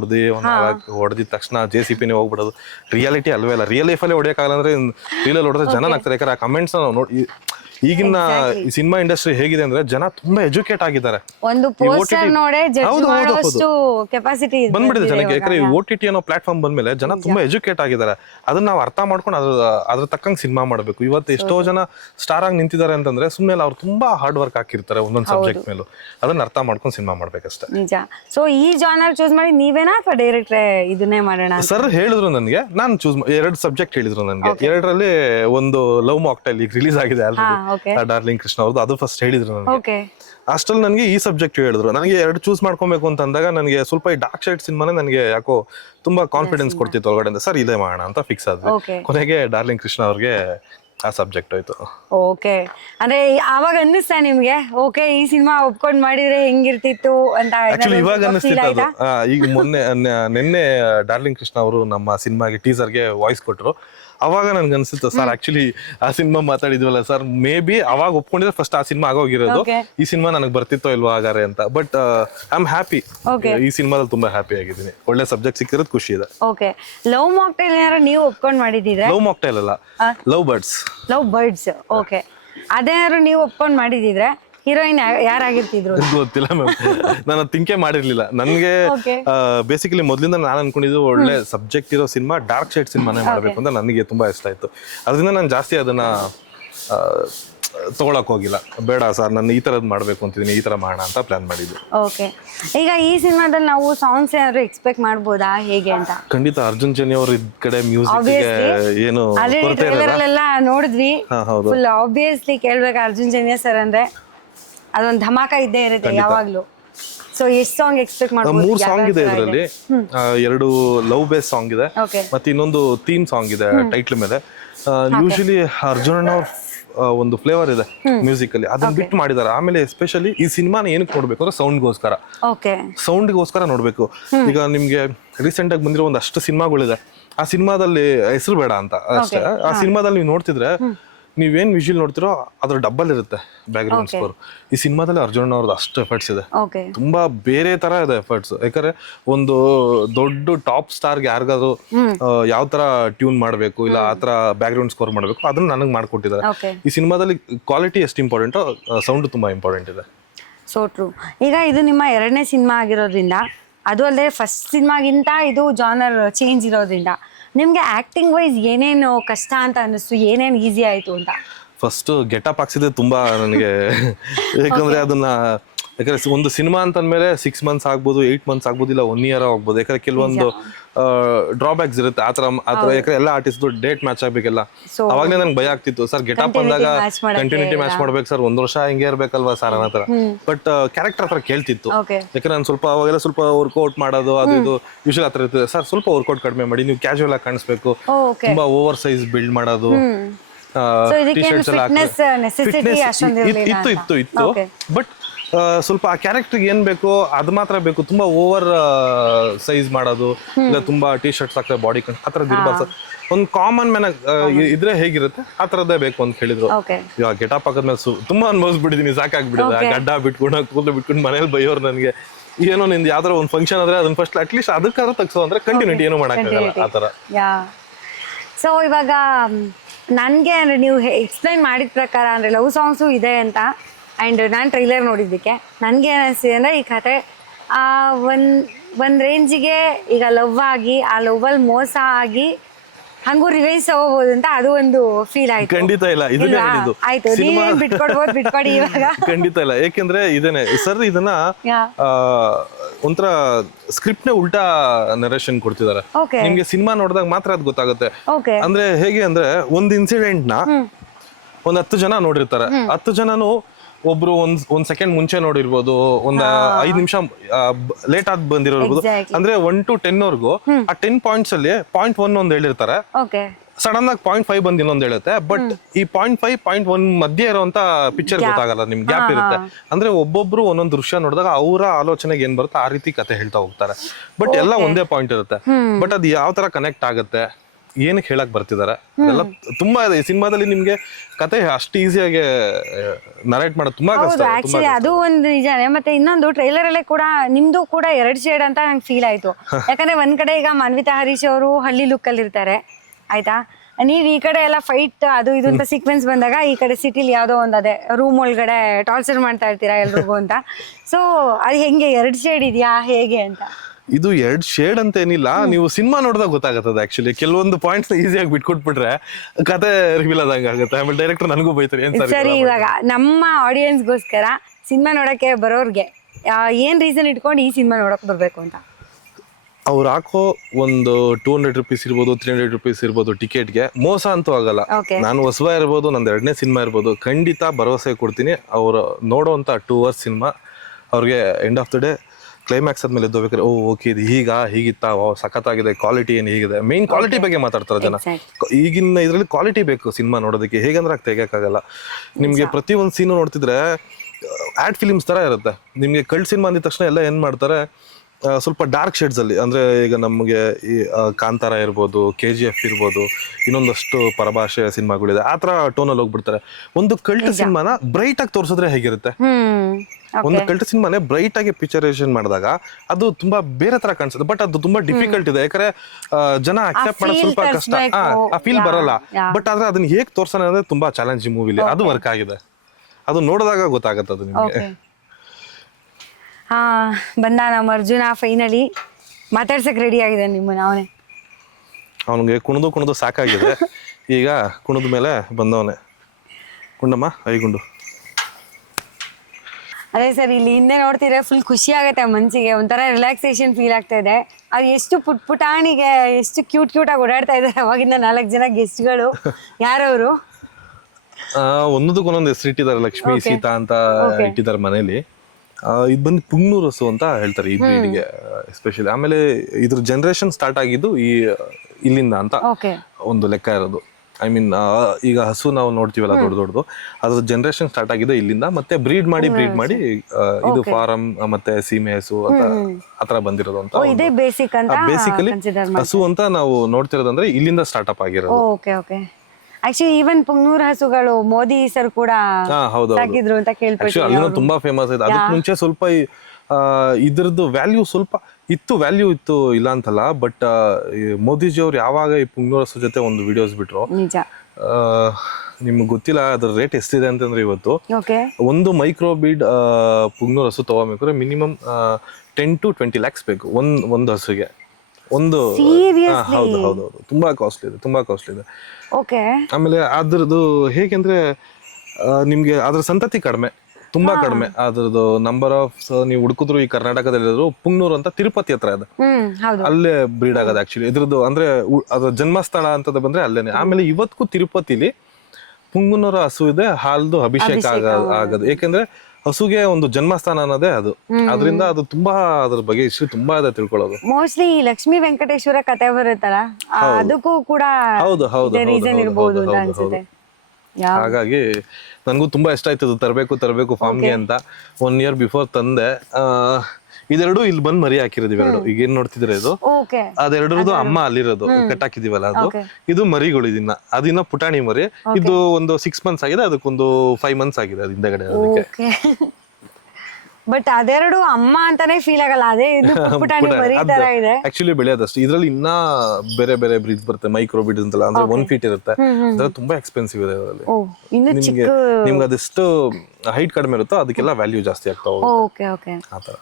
ಹೊಡೆದಿದ ತಕ್ಷಣ JCPನೇ ಹೋಗ್ಬಿಡೋದು ರಿಯಾಲಿಟಿ ಅಲ್ವೇ ಅಲ್ಲ. ರಿಯಲ್ ಲೈಫಲ್ಲೇ ಹೊಡೆಯಕ್ಕಾಗಲ್ಲ ಅಂದ್ರೆ ರಿಯಲ್ ಹೊಡೆದ್ರೆ ಜನ ಆಗ್ತಾರೆ. ಯಾಕಂದ್ರೆ ಆ ಕಮೆಂಟ್ಸ್ ನಾವು ನೋಡಿ ಈಗಿನ ಸಿನಿಮಾ ಇಂಡಸ್ಟ್ರಿ ಹೇಗಿದೆ ಅಂದ್ರೆ ಜನ ತುಂಬಾ ಎಜುಕೇಟ್ ಆಗಿದ್ದಾರೆ. ಒಂದು ಪೋಸ್ಟರ್ ನೋಡೇ ಜಡ್ಜ್ ಮಾಡೋಷ್ಟು ಕೆಪಾಸಿಟಿ ಬಂದ್ಬಿಟ್ಟಿದೆ ಜನಕ್ಕೆ. ಯಾಕಂದ್ರೆ OTT ಅನ್ನೋ ಪ್ಲಾಟ್ಫಾರ್ಮ್ ಬಂದ್ಮೇಲೆ ಜನ ತುಂಬಾ ಎಜುಕೇಟ್ ಆಗಿದ್ದಾರೆ. ಅದನ್ನ ನಾವು ಅರ್ಥ ಮಾಡ್ಕೊಂಡು ಅದ್ರ ತಕ್ಕಂಗೆ ಸಿನಿಮಾ ಮಾಡಬೇಕು. ಇವತ್ತು ಎಷ್ಟೋ ಜನ ಸ್ಟಾರ್ ಆಗಿ ನಿಂತಿದ್ದಾರೆ ಅಂತಂದ್ರೆ ಸುಮ್ಮನೆ ಅವ್ರು ತುಂಬಾ ಹಾರ್ಡ್ ವರ್ಕ್ ಹಾಕಿರ್ತಾರೆ ಒಂದೊಂದು ಸಬ್ಜೆಕ್ಟ್ ಮೇಲೂ. ಅದನ್ನ ಅರ್ಥ ಮಾಡ್ಕೊಂಡು ಸಿನಿಮಾ ಮಾಡ್ಬೇಕಷ್ಟೇ. ನಿಜ. ಸೊ ಈ ಜಾನರ್ ಚೂಸ್ ಮಾಡಿ ನೀವೇನಾ ಅಥವಾ ಡೈರೆಕ್ಟ್ ಇದನ್ನೇ ಮಾಡೋಣ? ಸರ್ ಹೇಳಿದ್ರು ನನಗೆ, ನಾನು ಚೂಸ್ 2 ಸಬ್ಜೆಕ್ಟ್ ಹೇಳಿದ್ರು ನನಗೆ. 2ರಲ್ಲಿ ಒಂದು ಲವ್ ಮಾಕ್ಟೈಲ್ ಈಗ ರಿಲೀಸ್ ಆಗಿದೆ ಆಲ್ರೆಡಿ, ಡಾರ್ಲಿಂಗ್ ಕೃಷ್ಣ ಅವ್ರದ್ದು. ಅದು ಫಸ್ಟ್ ಹೇಳಿದ್ರು ನನಗೆ. ಅಷ್ಟ್ರಲ್ಲಿ ನನಗೆ ಈ ಸಬ್ಜೆಕ್ಟ್ ಹೇಳಿದ್ರು. ನನಗೆ 2 ಚೂಸ್ ಮಾಡ್ಕೊಬೇಕು ಅಂತ ಅಂದಾಗ ನನಗೆ ಸ್ವಲ್ಪ ಈ ಡಾರ್ಕ್ ಶೇಡ್ ಸಿನಿಮಾನೇ ನನಗೆ ಯಾಕೋ ತುಂಬಾ ಕಾನ್ಫಿಡೆನ್ಸ್ ಕೊಡ್ತಿತ್ತು ಒಳಗಡೆ. ಸರ್ ಇದೇ ಮಾಡೋಣ ಅಂತ ಫಿಕ್ಸ್ ಆದ್ವಿ. ಕೊನೆಗೆ ಡಾರ್ಲಿಂಗ್ ಕೃಷ್ಣ ಅವ್ರಿಗೆ ಆ ಸಬ್ಜೆಕ್ಟ್ ಹೋಯ್ತು. ಓಕೆ, ಅಂದ್ರೆ ಅವಾಗ ಅನ್ನಿಸ್ತಾ ನಿಮ್ಗೆ ಓಕೆ ಈ ಸಿನಿಮಾ ಒಪ್ಕೊಂಡ್ ಮಾಡಿದ್ರೆ ಹೆಂಗಿರ್ತಿತ್ತು ಅಂತ? ಆಕ್ಚುಲಿ ಇವಾಗ ಅನ್ನಿಸ್ತಿತ್ತು ಅದು. ಈಗ ನಿನ್ನೆ ಡಾರ್ಲಿಂಗ್ ಕೃಷ್ಣ ಅವರು ನಮ್ಮ ಸಿನಿಮಾಗೆ ಟೀಸರ್ಗೆ ವಾಯ್ಸ್ ಕೊಟ್ರು. ಅವಾಗ ನನ್ಗೆ ಅನ್ಸುತ್ತೆ ಸರ್ ಆಕ್ಚುಲಿ ಆ ಸಿನಿಮಾ ಮಾತಾಡಿದ್ವಲ್ಲ ಸರ್, ಮೇ ಬಿ ಅವಾಗ ಒಪ್ಕೊಂಡಿದ್ರೆ ಫಸ್ಟ್ ಆ ಸಿನಿಮಾ ಆಗೋಗಿರೋದು. ಈ ಸಿನಿಮಾ ನನಗೆ ಬರ್ತಿತ್ತೋ ಇಲ್ವೋ ಹಾಗಾರೆ ಅಂತ. ಬಟ್ ಐ ಆಮ್ ಹ್ಯಾಪಿ, ಈ ಸಿನಿಮಾದಲ್ಲಿ ತುಂಬಾ ಹ್ಯಾಪಿ ಆಗಿದ್ದೀನಿ. ಒಳ್ಳೆ ಸಬ್ಜೆಕ್ಟ್ ಸಿಕ್ಕಿರೋದು ಖುಷಿ ಇದೆ. ಓಕೆ, ಲವ್ ಮಾಕ್ಟೈಲ್ ಏನಾದ್ರು ನೀವು ಒಪ್ಕೊಂಡ್ ಮಾಡಿದಿದ್ರೆ? ಲವ್ ಮಾಕ್ಟೈಲ್ ಅಲ್ಲ, love birds. Love birds, okay. ಅದೇನಾದ್ರು ನೀವು ಒಪ್ಕೊಂಡ್ ಮಾಡಿದಿದ್ರೆ ಹೀರೋಯಿನ್ ಯಾರಾಗಿರ್ತಿದ್ರು? ಗೊತ್ತಿಲ್ಲ ಮ್ಯಾಮ್, ನಾನು ತಿಂಕೆ ಮಾಡಿರ್ಲಿಲ್ಲ. ನನ್ಗೆ ಬೇಸಿಕಲಿ ಮೊದ್ಲಿಂದ ನಾನು ಅನ್ಕೊಂಡಿದ್ದು ಒಳ್ಳೆ ಸಬ್ಜೆಕ್ಟ್ ಇರೋ ಸಿನಿಮಾ, ಡಾರ್ಕ್ ಶೇಡ್ ಸಿನಿಮಾನೇ ಮಾಡ್ಬೇಕು ಅಂತ ನನಗೆ ತುಂಬಾ ಇಷ್ಟ ಆಯ್ತು. ಅದರಿಂದ ನಾನು ಜಾಸ್ತಿ ಅದನ್ನ ತಗೊಳಕ್ ಹೋಗಿಲ್ಲ. ಬೇಡ ಸರ್ ನಾನು ಈ ತರದ್ ಮಾಡ್ಬೇಕು ಅಂತಿದ್ದೀನಿ, ಈ ತರ ಮಾಡೋಣ ಅಂತ ಪ್ಲಾನ್ ಮಾಡಿದ್ದು. ಓಕೆ, ಈಗ ಈ ಸಿನಿಮಾದಲ್ಲಿ ನಾವು ಸಾಂಗ್ಸ್ ಏನಾದ್ರು ಎಕ್ಸ್ಪೆಕ್ಟ್ ಮಾಡ್ಬೋದಾ ಹೇಗೆ ಅಂತ? ಖಂಡಿತ ಅರ್ಜುನ್ ಜನ್ಯ ಅವ್ರ ಇದ್ ಕಡೆ ಮ್ಯೂಸಿಕ್ ಏನು ನೋಡಿದ್ವಿ. ಫುಲ್ ಆಬ್ವಿಯಸ್ಲಿ ಕೇಳ್ಬೇಕು ಅರ್ಜುನ್ ಜನ್ಯ ಸರ್ ಅಂದ್ರೆ ಅದೊಂದು ಧಮಾಕ ಇದ್ದೇ ಇರುತ್ತೆ ಯಾವಾಗ್ಲೂ. ಸೊ ಎಷ್ಟು ಸಾಂಗ್ ಎಕ್ಸ್ಪೆಕ್ಟ್ ಮಾಡ್ಬೋದು? 3 ಸಾಂಗ್ ಇದೆ ಇದರಲ್ಲಿ. 2 ಲವ್ ಬೇಸ್ ಸಾಂಗ್ ಇದೆ, ಮತ್ತೆ ಇನ್ನೊಂದು ಥೀಮ್ ಸಾಂಗ್ ಇದೆ ಟೈಟ್ಲ್ ಮೇಲೆ. ಯೂಶಲಿ ಅರ್ಜುನ್ ಅವ್ರ ಒಂದು ಫ್ಲೇವರ್ ಇದೆ ಮ್ಯೂಸಿಕ್ ಅಲ್ಲಿ, ಅದನ್ನ ಬಿಟ್ಟು ಮಾಡಿದಾರೆ. ಆಮೇಲೆ ಎಸ್ಪೆಷಲಿ ಈ ಸಿನಿಮಾನ ಏನಕ್ಕೆ ನೋಡ್ಬೇಕು ಅಂದ್ರೆ ಸೌಂಡ್ಗೋಸ್ಕರ ನೋಡ್ಬೇಕು. ಈಗ ನಿಮ್ಗೆ ರೀಸೆಂಟ್ ಆಗಿ ಬಂದಿರೋ ಒಂದಷ್ಟು ಸಿನಿಮಾಗಳಿದೆ, ಆ ಸಿನಿಮಾದಲ್ಲಿ ಹೆಸರು ಬೇಡ ಅಂತ ಅಷ್ಟೇ. ಆ ಸಿನಿಮಾದಲ್ಲಿ ನೀವು ನೋಡ್ತಿದ್ರೆ ನೀವೇನ್ ವಿಜುವಲ್ ನೋಡ್ತಿರೋ ಅದ್ರ ಡಬ್ಬಲ್ ಇರುತ್ತೆ ಬ್ಯಾಕ್ ಗ್ರೌಂಡ್ ಸ್ಕೋರ್. ಈ ಸಿನಿಮಾದಲ್ಲಿ ಅರ್ಜುನ್ ಅವ್ರದ್ದು ಅಷ್ಟು ಎಫರ್ಟ್ಸ್ ಇದೆ, ತುಂಬಾ ಬೇರೆ ತರ ಇದೆ ಎಫರ್ಟ್ಸ್. ಯಾಕಂದ್ರೆ ಒಂದು ದೊಡ್ಡ ಟಾಪ್ ಸ್ಟಾರ್ಗೆ ಯಾರಿಗಾದ್ರು ಯಾವ ತರ ಟ್ಯೂನ್ ಮಾಡ್ಬೇಕು, ಇಲ್ಲ ಆ ತರ ಬ್ಯಾಕ್ ಗ್ರೌಂಡ್ ಸ್ಕೋರ್ ಮಾಡ್ಬೇಕು, ಅದನ್ನ ನನಗೆ ಮಾಡ್ಕೊಟ್ಟಿದ್ದಾರೆ. ಈ ಸಿನಿಮಾದಲ್ಲಿ ಕ್ವಾಲಿಟಿ ಎಷ್ಟು ಇಂಪಾರ್ಟೆಂಟೋ ಸೌಂಡ್ ತುಂಬಾ ಇಂಪಾರ್ಟೆಂಟ್ ಇದೆ. So true. ಈಗ ಇದು ನಿಮ್ಮ 2ನೇ ಸಿನಿಮಾ ಆಗಿರೋದ್ರಿಂದ, ಅದು ಅಲ್ಲದೆ ಫಸ್ಟ್ ಸಿನಿಮಾಗಿಂತ ಇದು ಜಾನರ್ ಚೇಂಜ್ ಇರೋದ್ರಿಂದ ನಿಮ್ಗೆ ಆಕ್ಟಿಂಗ್ ವೈಸ್ ಏನೇನು ಕಷ್ಟ ಅಂತ ಅನ್ನಿಸ್ತು, ಏನೇನು ಈಸಿ ಆಯ್ತು ಅಂತ? ಫಸ್ಟ್ ಗೆಟಪ್ ಹಾಕ್ಸಿದೆ ತುಂಬಾ ನನಗೆ. ಯಾಕಂದ್ರೆ ಅದನ್ನ ಯಾಕಂದ್ರೆ ಒಂದು ಸಿನಿಮಾ ಅಂತಂದ್ಮೇಲೆ 6 months ಆಗ್ಬೋದು, 8 months ಆಗ್ಬೋದು, ಇಲ್ಲ 1 year ಆಗ್ಬೋದು. ಯಾಕಂದ್ರೆ ಕೆಲವೊಂದು ಡ್ರಾಬ್ಯಾಕ್ಸ್ ಇರುತ್ತೆ ಆತರ. ಯಾಕಂದ್ರೆ ಎಲ್ಲ ಆರ್ಟಿಸ್ಟ್ ಡೇಟ್ ಮ್ಯಾಚ್ ಆಗ್ಬೇಕಲ್ಲ. ಅವಾಗಲೇ ನಂಗೆ ಭಯ ಆಗ್ತಿತ್ತು, ಸರ್ ಗೆಟಪ್ ಅಂದಾಗ ಕಂಟಿನ್ಯೂಟಿ ಮ್ಯಾಚ್ ಮಾಡ್ಬೇಕು ಸರ್, 1 ವರ್ಷ ಹಿಂಗೆ ಇರ್ಬೇಕಲ್ವಾ ಸರ್ ಅನ್ನೋ ತರ. ಬಟ್ ಕ್ಯಾರೆಕ್ಟರ್ ಹತ್ರ ಕೇಳ್ತಿತ್ತು. ಯಾಕಂದ್ರೆ ನಾನು ಸ್ವಲ್ಪ ಅವಾಗೆಲ್ಲ ಸ್ವಲ್ಪ ವರ್ಕೌಟ್ ಮಾಡೋದು ಅದು ಇದು ಯೂಶಲಿ ಹತ್ರ ಇರ್ತದೆ. ಸರ್ ಸ್ವಲ್ಪ ವರ್ಕೌಟ್ ಕಡಿಮೆ ಮಾಡಿ, ನೀವು ಕ್ಯಾಶುವಲ್ ಆಗಿ ಕಾಣಿಸ್ಬೇಕು, ತುಂಬಾ ಓವರ್ ಸೈಜ್ ಬಿಲ್ಡ್ ಮಾಡೋದು, ಇತ್ತು. ಬಟ್ ಸ್ವಲ್ಪ ಆ ಕ್ಯಾರೆಕ್ಟರ್ ಏನ್ ಬೇಕೋ ಅದು ಮಾತ್ರ ಬೇಕು. ತುಂಬಾ ಓವರ್ ಸೈಜ್ ಮಾಡೋದು, ಇಲ್ಲ ತುಂಬಾ ಟಿ ಶರ್ಟ್ಸ್ ಹಾಕ್ತಾರೆ, ಬಾಡಿ ಆ ಥರದ್ದು ಇರ್ಬಾರ್ದು. ಒಂದು ಕಾಮನ್ ಮ್ಯಾನ್ ಇದ್ರೆ ಹೇಗಿರುತ್ತೆ ಆ ಥರದ್ದೇ ಬೇಕು ಅಂತ ಹೇಳಿದ್ರು. ಇವಾಗ ಗೆಟಪ್ ಹಾಕಿದ್ಮೇಲೆ ತುಂಬಾ ಅನ್ಭವಿಸ್ಬಿಟ್ಟಿದೀನಿ, ಸಾಕಾಗ್ಬಿಟ್ಟಿದೆ. ಗಡ್ಡ ಬಿಟ್ಕೊಂಡು ಕೂದಲು ಬಿಟ್ಕೊಂಡು ಮನೇಲಿ ಬೈಯೋರು ನನಗೆ. ಏನೋ ನಿಂದು ಯಾವ್ದಾರ ಒಂದು ಫಂಕ್ಷನ್ ಆದ್ರೆ ಅದನ್ನ ಫಸ್ಟ್ ಅಟ್ಲೀಸ್ಟ್ ಅದಕ್ಕಾದ್ರೂ ತಗ್ಸೋ ಅಂದ್ರೆ ಕಂಟಿನ್ಯೂಟಿ ಏನೋ ಮಾಡಕ್ಕಾಗಲ್ಲ ಆ ಥರ. ಸೊ ಇವಾಗ ನನಗೆ ಅಂದರೆ ನೀವು ಎಕ್ಸ್ಪ್ಲೈನ್ ಮಾಡಿದ ಪ್ರಕಾರ ಅಂದರೆ ಲವ್ ಸಾಂಗ್ಸು ಇದೆ ಅಂತ, ಆ್ಯಂಡ್ ನಾನು ಟ್ರೈಲರ್ ನೋಡಿದ್ದಕ್ಕೆ ನನಗೆ ಅನಿಸ್ತಿದೆ ಅಂದರೆ ಈ ಕತೆ ಒಂದು ರೇಂಜಿಗೆ ಈಗ ಲವ್ ಆಗಿ ಆ ಲವ್ವಲ್ಲಿ ಮೋಸ ಆಗಿ ಹಂಗೂ ರಿವೆಂಜ್ ತಗೋಬಹುದು ಅಂತ ಅದು ಒಂದು ಫೀಲ್ ಆಯ್ತು. ಖಂಡಿತ ಇಲ್ಲ, ಇದನ್ನೇ ಹೇಳಿದ್ದು. ಆಯ್ತು, ನೀವೇನ್ ಬಿಟ್ಕೊಡ್ಬೋದು, ಬಿಟ್ಕೊಡಿ ಇವಾಗ. ಖಂಡಿತ ಇಲ್ಲ, ಯಾಕೆಂದ್ರೆ ಇದೇನೆ ಸರ್, ಇದನ್ನ ಒಂಥರ ಸ್ಕ್ರಿಪ್ಟ್ ನೇ ಉಲ್ಟಾ ನರೇಷನ್ ಕೊಡ್ತಿದ್ದಾರೆ. ನಿಮ್ಗೆ ಸಿನಿಮಾ ನೋಡಿದಾಗ ಮಾತ್ರ ಅದ್ ಗೊತ್ತಾಗುತ್ತೆ. ಅಂದ್ರೆ ಹೇಗೆ ಅಂದ್ರೆ ಒಂದ್ ಇನ್ಸಿಡೆಂಟ್ ನ ಒಂದ್ 10 ಜನ ನೋಡಿರ್ತಾರೆ. 10 ಜನನು ಒಬ್ರು ಒಂದ್ ಸೆಕೆಂಡ್ ಮುಂಚೆ ನೋಡಿರ್ಬೋದು, ಒಂದ್ 5 ನಿಮಿಷ ಲೇಟ್ ಆಗಿ ಬಂದಿರೋರ್ಬೋದು. ಅಂದ್ರೆ 1 to 10 ವರ್ಗು ಆ 10 ಪಾಯಿಂಟ್ಸ್ ಅಲ್ಲಿ 0.1 ಒಂದ್ ಹೇಳಿರ್ತಾರೆ, ಸಡನ್ ಆಗಿ 0.5 ಬಂದ್ ಇನ್ನೊಂದ್ ಹೇಳುತ್ತೆ. ಬಟ್ ಈ 0.5 0.1 ಮಧ್ಯೆ ಇರುವಂತ ಪಿಕ್ಚರ್ ಗೊತ್ತಾಗಲ್ಲ, ನಿಮ್ಗೆ ಗ್ಯಾಪ್ ಇರುತ್ತೆ. ಅಂದ್ರೆ ಒಬ್ಬೊಬ್ರು ಒಂದೊಂದ್ ದೃಶ್ಯ ನೋಡಿದಾಗ ಅವರ ಆಲೋಚನೆಗೆ ಏನ್ ಬರುತ್ತೆ ಆ ರೀತಿ ಕತೆ ಹೇಳ್ತಾ ಹೋಗ್ತಾರೆ. ಬಟ್ ಎಲ್ಲ ಒಂದೇ ಪಾಯಿಂಟ್ ಇರುತ್ತೆ. ಬಟ್ ಅದು ಯಾವ ತರ ಕನೆಕ್ಟ್ ಆಗುತ್ತೆ, ಏನಕ್ಕೆ ಹೇಳಕ್ ಬರ್ತಿದ್ದಾರೆ ಅದೆಲ್ಲ ತುಂಬಾ ಇದೆ ಈ ಸಿನಿಮಾದಲ್ಲಿ. ನಿಮ್ಗೆ ಕತೆ ಅಷ್ಟು ಈಸಿಯಾಗಿ ನರೇಟ್ ಮಾಡೋದು ತುಂಬಾ ಕಷ್ಟ. ಆಕ್ಚುಲಿ ಅದು ಒಂದು ನಿಜಾನೇ. ಮತ್ತೆ ಇನ್ನೊಂದು ಟ್ರೈಲರ್ ಅಲ್ಲೇ ಕೂಡ ನಿಮ್ದು ಕೂಡ 2 ಶೇಡ್ ಅಂತ ನಂಗೆ ಫೀಲ್ ಆಯ್ತು. ಯಾಕಂದ್ರೆ ಒಂದ್ ಕಡೆ ಈಗ ಮಾನ್ವಿತಾ ಹರೀಶ್ ಅವರು ಹಳ್ಳಿ ಲುಕ್ ಅಲ್ಲಿ ಇರ್ತಾರೆ, ಆಯ್ತಾ. ನೀವ್ ಈ ಕಡೆ ಎಲ್ಲ ಫೈಟ್ ಅದು ಇದು ಅಂತ ಸೀಕ್ವೆನ್ಸ್ ಬಂದಾಗ ಈ ಕಡೆ ಸಿಟಿಲಿ ಯಾವ್ದೋ ಒಂದ್ ಅದೇ ರೂಮ್ ಒಳಗಡೆ ಟಾರ್ಚರ್ ಮಾಡ್ತಾ ಇರ್ತೀರಾ ಎಲ್ರಿಗೂ ಅಂತ. ಸೊ ಅದು ಹೆಂಗೆ 2 ಶೇಡ್ ಇದೆಯಾ ಹೇಗೆ ಅಂತ? ಇದು 2 ಶೇಡ್ ಅಂತ ಏನಿಲ್ಲ, ನೀವು ಸಿನಿಮಾ ನೋಡಿದಾಗ ಗೊತ್ತಾಗತ್ತದ. ಆಕ್ಚುಲಿ ಕೆಲವೊಂದು ಪಾಯಿಂಟ್ಸ್ ಈಸಿಯಾಗಿ ಬಿಟ್ಕೊಟ್ಬಿಟ್ರೆ ಕತೆ ರಿವೀಲ್ ಆದಂಗೆ ಆಗುತ್ತೆ. ಆಮೇಲೆ ಡೈರೆಕ್ಟರ್ ನನಗೂ ಬೈತಾರೆ, ಏನ್ ಸರಿ ಇವಾಗ ನಮ್ಮ ಆಡಿಯನ್ಸ್ಗೋಸ್ಕರ ಸಿನಿಮಾ ನೋಡಕ್ಕೆ ಬರೋರ್ಗೆ ಏನ್ ರೀಸನ್ ಇಟ್ಕೊಂಡು ಈ ಸಿನಿಮಾ ನೋಡಕ್ ಬರ್ಬೇಕು ಅಂತ? ಅವ್ರು ಹಾಕೋ ಒಂದು 200 ರೂಪೀಸ್ ಇರ್ಬೋದು, 300 ರೂಪೀಸ್ ಇರ್ಬೋದು ಟಿಕೆಟ್ಗೆ ಮೋಸ ಅಂತೂ ಆಗಲ್ಲ. ನಾನು ಹೊಸವ ಇರ್ಬೋದು, ನಂದು 2ನೇ ಸಿನಿಮಾ ಇರ್ಬೋದು, ಖಂಡಿತ ಭರವಸೆ ಕೊಡ್ತೀನಿ ಅವ್ರು ನೋಡೋವಂಥ 2 hours ಸಿನಿಮಾ ಅವ್ರಿಗೆ end of the day climax ಆದ್ಮೇಲೆ ಎದ್ದೋಬೇಕಾದ್ರೆ ಓಕೆ ಇದು ಹೀಗಿತ್ತಾ, ಸಖತ್ತಾಗಿದೆ, ಕ್ವಾಲಿಟಿ ಏನು ಹೀಗಿದೆ. ಮೇನ್ ಕ್ವಾಲಿಟಿ ಬಗ್ಗೆ ಮಾತಾಡ್ತಾರೆ ಜನ. ಈಗಿನ ಇದರಲ್ಲಿ ಕ್ವಾಲಿಟಿ ಬೇಕು ಸಿನಿಮಾ ನೋಡೋದಕ್ಕೆ, ಹೇಗಂದ್ರೆ ತೆಗಿಯಕ್ಕಾಗಲ್ಲ. ನಿಮ್ಗೆ ಪ್ರತಿ ಒಂದು ಸೀನು ನೋಡ್ತಿದ್ರೆ ಆಡ್ ಫಿಲಿಮ್ಸ್ ತರ ಇರುತ್ತೆ. ನಿಮ್ಗೆ ಕಲ್ಟ್ ಸಿನಿಮಾ ಅಂದಿದ ತಕ್ಷಣ ಎಲ್ಲ ಏನ್ ಮಾಡ್ತಾರೆ, ಸ್ವಲ್ಪ ಡಾರ್ಕ್ ಶೇಡ್ಸ್ ಅಲ್ಲಿ, ಅಂದ್ರೆ ಈಗ ನಮಗೆ ಈ ಕಾಂತಾರ ಇರ್ಬೋದು, KGF ಇರ್ಬೋದು, ಇನ್ನೊಂದಷ್ಟು ಪರಭಾಷೆ ಸಿನಿಮಾಗಳಿದೆ, ಆ ತರ ಟೋನಲ್ಲಿ ಹೋಗ್ಬಿಡ್ತಾರೆ. ಒಂದು ಕಲ್ಟ್ ಸಿನಿಮಾನ ಬ್ರೈಟ್ ಆಗಿ ತೋರಿಸಿದ್ರೆ ಹೇಗಿರುತ್ತೆ? ಒಂದು ಕಲ್ಟ್ ಸಿನಿಮಾನೇ ಬ್ರೈಟ್ ಆಗಿ ಪಿಕ್ಚರೈಸೇಷನ್ ಮಾಡಿದಾಗ ಅದು ತುಂಬಾ ಬೇರೆ ತರ ಕಾಣಿಸುತ್ತೆ. ಬಟ್ ಅದು ತುಂಬಾ ಡಿಫಿಕಲ್ಟ್ ಇದೆ, ಯಾಕಂದ್ರೆ ಜನ ಅಕ್ಸೆಪ್ಟ್ ಮಾಡೋದು ಸ್ವಲ್ಪ ಕಷ್ಟ, ಆ ಫೀಲ್ ಬರಲ್ಲ. ಬಟ್ ಆದ್ರೆ ಅದನ್ನ ಹೇಗ್ ತೋರ್ಸೋಣ ಅಂದ್ರೆ ತುಂಬಾ ಚಾಲೆಂಜಿಂಗ್ ಮೂವಿಲಿ ಅದು ವರ್ಕ್ ಆಗಿದೆ. ಅದು ನೋಡಿದಾಗ ಗೊತ್ತಾಗತ್ತೆ ಅದು ನಿಮ್ಗೆ. ಬಂದ ನಮ್ಮ ಅರ್ಜುನ ಫೈನಲಿ ಮಾತಾಡ್ಸಕ್ ರೆಡಿ ಆಗಿದೆ ನಿಮ್ಮನ್ನ. ಅವನಿಗೆ ಕುಣಿದು ಸಾಕಾಗಿದೆ. ಈಗ ಕುಣಿದ ಮೇಲೆ ಬಂದವನೇ. ಗುಂಡಮ್ಮ ಐಗುಂಡು. ಅದೇ ಸರ್, ಇಲ್ಲಿ ಹಿಂದೆ ನೋಡ್ತಿದ್ರೆ ಫುಲ್ ಖುಷಿ ಆಗುತ್ತೆ ಮನ್ಸಿಗೆ, ಒಂಥರ ರಿಲ್ಯಾಕ್ಸೇಷನ್ ಫೀಲ್ ಆಗ್ತಾ ಇದೆ. ಅವ್ರು ಎಷ್ಟು ಪುಟಾಣಿಗೆ ಎಷ್ಟು ಕ್ಯೂಟ್ ಆಗಿ ಓಡಾಡ್ತಾ ಇದ್ದಾರೆ. ಅವಾಗಿಂದ 4 ಜನ ಗೆಸ್ಟ್ಗಳು. ಯಾರವರು? ಒಂದೊಂದಕ್ಕೆ ಒಂದೊಂದು ಹೆಸರು ಇಟ್ಟಿದ್ದಾರೆ. ಲಕ್ಷ್ಮಿ, ಸೀತಾ ಅಂತ ಇಟ್ಟಿದ್ದಾರೆ ಮನೇಲಿ. ಇದು ಬಂದು ಪುಂಗ್ನೂರು ಹಸು ಅಂತ ಹೇಳ್ತಾರೆ ಈ ಬ್ರೀಡ್ಗೆ ಎಸ್ಪೆಷಲಿ. ಆಮೇಲೆ ಇದ್ರ ಜನರೇಷನ್ ಸ್ಟಾರ್ಟ್ ಆಗಿದ್ದು ಇಲ್ಲಿಂದ ಅಂತ ಒಂದು ಲೆಕ್ಕ ಇರೋದು. ಐ ಮೀನ್ ಈಗ ಹಸು ನಾವು ನೋಡ್ತೀವಲ್ಲ ದೊಡ್ಡದು, ಅದ್ರ ಜನರೇಷನ್ ಸ್ಟಾರ್ಟ್ ಆಗಿದೆ ಇಲ್ಲಿಂದ. ಮತ್ತೆ ಬ್ರೀಡ್ ಮಾಡಿ ಇದು ಫಾರಂ ಮತ್ತೆ ಸೀಮೆ ಹಸು ಅಂತ ಆತರ ಬಂದಿರೋದು ಅಂತ. ಬೇಸಿಕಲಿ ಹಸು ಅಂತ ನಾವು ನೋಡ್ತಿರೋದಂದ್ರೆ ಇಲ್ಲಿಂದ ಸ್ಟಾರ್ಟ್ಅಪ್ ಆಗಿರೋದು. ಆಕ್ಚುಲಿ ಈವನ್ ಪುಂಗ್ನೂರ್ ಹಸುಗಳು ಮೋದಿ ಸರ್ ಕೂಡ ಸಾಕಿದ್ರು ಅಂತ ಕೇಳ್ಪಟ್ಟೆ. ಅಲ್ಲಿನೂ ತುಂಬಾ ಫೇಮಸ್ ಇದೆ. ಅದಕ್ಕೆ ಮುಂಚೆ ಸ್ವಲ್ಪ ಇದ್ರದ್ದು ವ್ಯಾಲ್ಯೂ ವ್ಯಾಲ್ಯೂ ಇತ್ತು ಇಲ್ಲ ಅಂತಲ್ಲ. ಬಟ್ ಮೋದಿಜಿ ಅವ್ರು ಯಾವಾಗ ಈ ಪುಂಗ್ನೂರ್ ಹಸು ಜೊತೆ ಒಂದು ವಿಡಿಯೋಸ್ ಬಿಟ್ರು, ನಿಮ್ಗೆ ಗೊತ್ತಿಲ್ಲ ಅದ್ರ ರೇಟ್ ಎಷ್ಟಿದೆ ಅಂತಂದ್ರೆ ಇವತ್ತು ಒಂದು ಮೈಕ್ರೋ ಬೀಡ್ ಪುಂಗ್ನೂರ್ ಹಸು ತಗೋಬೇಕಾದ್ರೆ ಮಿನಿಮಮ್ 10 to 20 lakhs ಬೇಕು ಒಂದು ಹಸುಗೆ. ಹೌದು ತುಂಬಾ ಕಾಸ್ಟ್ಲಿ ಇದೆ. ಆಮೇಲೆ ಅದ್ರದ್ದು ಹೇಗೆಂದ್ರೆ ನಿಮ್ಗೆ ಅದ್ರ ಸಂತತಿ ಕಡಿಮೆ, ತುಂಬಾ ಕಡಿಮೆ ಅದ್ರದ್ದು ನಂಬರ್ ಆಫ್ ನೀವು ಹುಡುಕಿದ್ರು ಈ ಕರ್ನಾಟಕದಲ್ಲಿ ಪುಂಗ್ನೂರು ಅಂತ ತಿರುಪತಿ ಹತ್ರ ಇದೆ, ಹೌದು. ಅಲ್ಲೇ ಬ್ರೀಡ್ ಆಗೋದು ಆಕ್ಚುಲಿ. ಇದ್ರದ್ದು ಅಂದ್ರೆ ಅದ್ರ ಜನ್ಮಸ್ಥಳ ಅಂತ ಬಂದ್ರೆ ಅಲ್ಲೇನೆ. ಆಮೇಲೆ ಇವತ್ತಿಗೂ ತಿರುಪತಿಲಿ ಪುಂಗನೂರ ಹಸು ಇದೆ, ಹಾಲ್ದು ಅಭಿಷೇಕ ಆಗೋದು. ಯಾಕೆಂದ್ರೆ ಹಸುಗೆ ಒಂದು ಜನ್ಮಸ್ಥಾನ ಅನ್ನೋದೇ ಅದು. ಅದರಿಂದ ಅದು ತುಂಬಾ ಅದ್ರ ಬಗ್ಗೆ ಹಿಸ್ಟ್ರಿ ತುಂಬಾ ಇದೆ ತಿಳ್ಕೊಳ್ಳೋದು. ಮೋಸ್ಟ್ಲಿ ಲಕ್ಷ್ಮೀ ವೆಂಕಟೇಶ್ವರ ಕತೆ ಬರುತ್ತಲ್ಲ, ಅದಕ್ಕೂ ಕೂಡ ಹೌದು ಹೌದು ರೀಸನ್ ಇರಬಹುದು ಅಂತ ಅನ್ಸುತ್ತೆ. ಹಾಗಾಗಿ ನನ್ಗೂ ತುಂಬಾ ಇಷ್ಟ ಆಯ್ತದು ತರಬೇಕು ಫಾರ್ಮ್ಗೆ ಅಂತ. 1 year ಬಿಫೋರ್ ತಂದೆ. ಇದೆರಡು ಇಲ್ಲಿ ಬಂದ್ ಮರಿ ಹಾಕಿರೋದು. ಇವೆರಡು ಈಗ ಏನ್ ನೋಡ್ತಿದ್ರೆ ಇದು ಅದೆರಡರದು ಅಮ್ಮ ಅಲ್ಲಿರೋದು ಕಟ್ಟಾಕಿದೀವಲ್ಲ ಅದು. ಇದು ಮರಿಗಳು ಇದನ್ನ ಅದಿನ್ನ ಪುಟಾಣಿ ಮರಿ. ಇದು ಒಂದು 6 months ಆಗಿದೆ, ಅದಕ್ಕೊಂದು 5 months ಆಗಿದೆ ಅದು ಹಿಂದಗಡೆ. ಬಟ್ ಅದೆರಡು ಅಮ್ಮ ಅಂತಾನೆ ಫೀಲ್ ಆಗಲ್ಲ, ಅದೇ ಇದು ಪುಟಾಣಿ ಮರಿ ತರ ಇದೆ. ಆಕ್ಚುಲಿ ಬೆಳೆಯೋದಷ್ಟು. ಇದ್ರಲ್ಲಿ ಇನ್ನ ಬೇರೆ ಬೇರೆ ಬ್ರೀಡ್ಸ್ ಬರುತ್ತೆ, ಮೈಕ್ರೋ ಬ್ರೀಡ್ಸ್ ಅಂತಲ್ಲ, ಅಂದ್ರೆ 1 feet ಇರುತ್ತೆ. ಅದ್ರ ತುಂಬಾ ಎಕ್ಸ್ಪೆನ್ಸಿವ್ ಇದೆ ಅದರಲ್ಲಿ. ನಿಮ್ಗೆ ಅದೆಷ್ಟು ಹೈಟ್ ಕಡಿಮೆ ಇರುತ್ತೋ ಅದಕ್ಕೆಲ್ಲ ವ್ಯಾಲ್ಯೂ ಜಾಸ್ತಿ ಆಗ್ತಾ ಹೋಗುತ್ತೆ ಆತರ.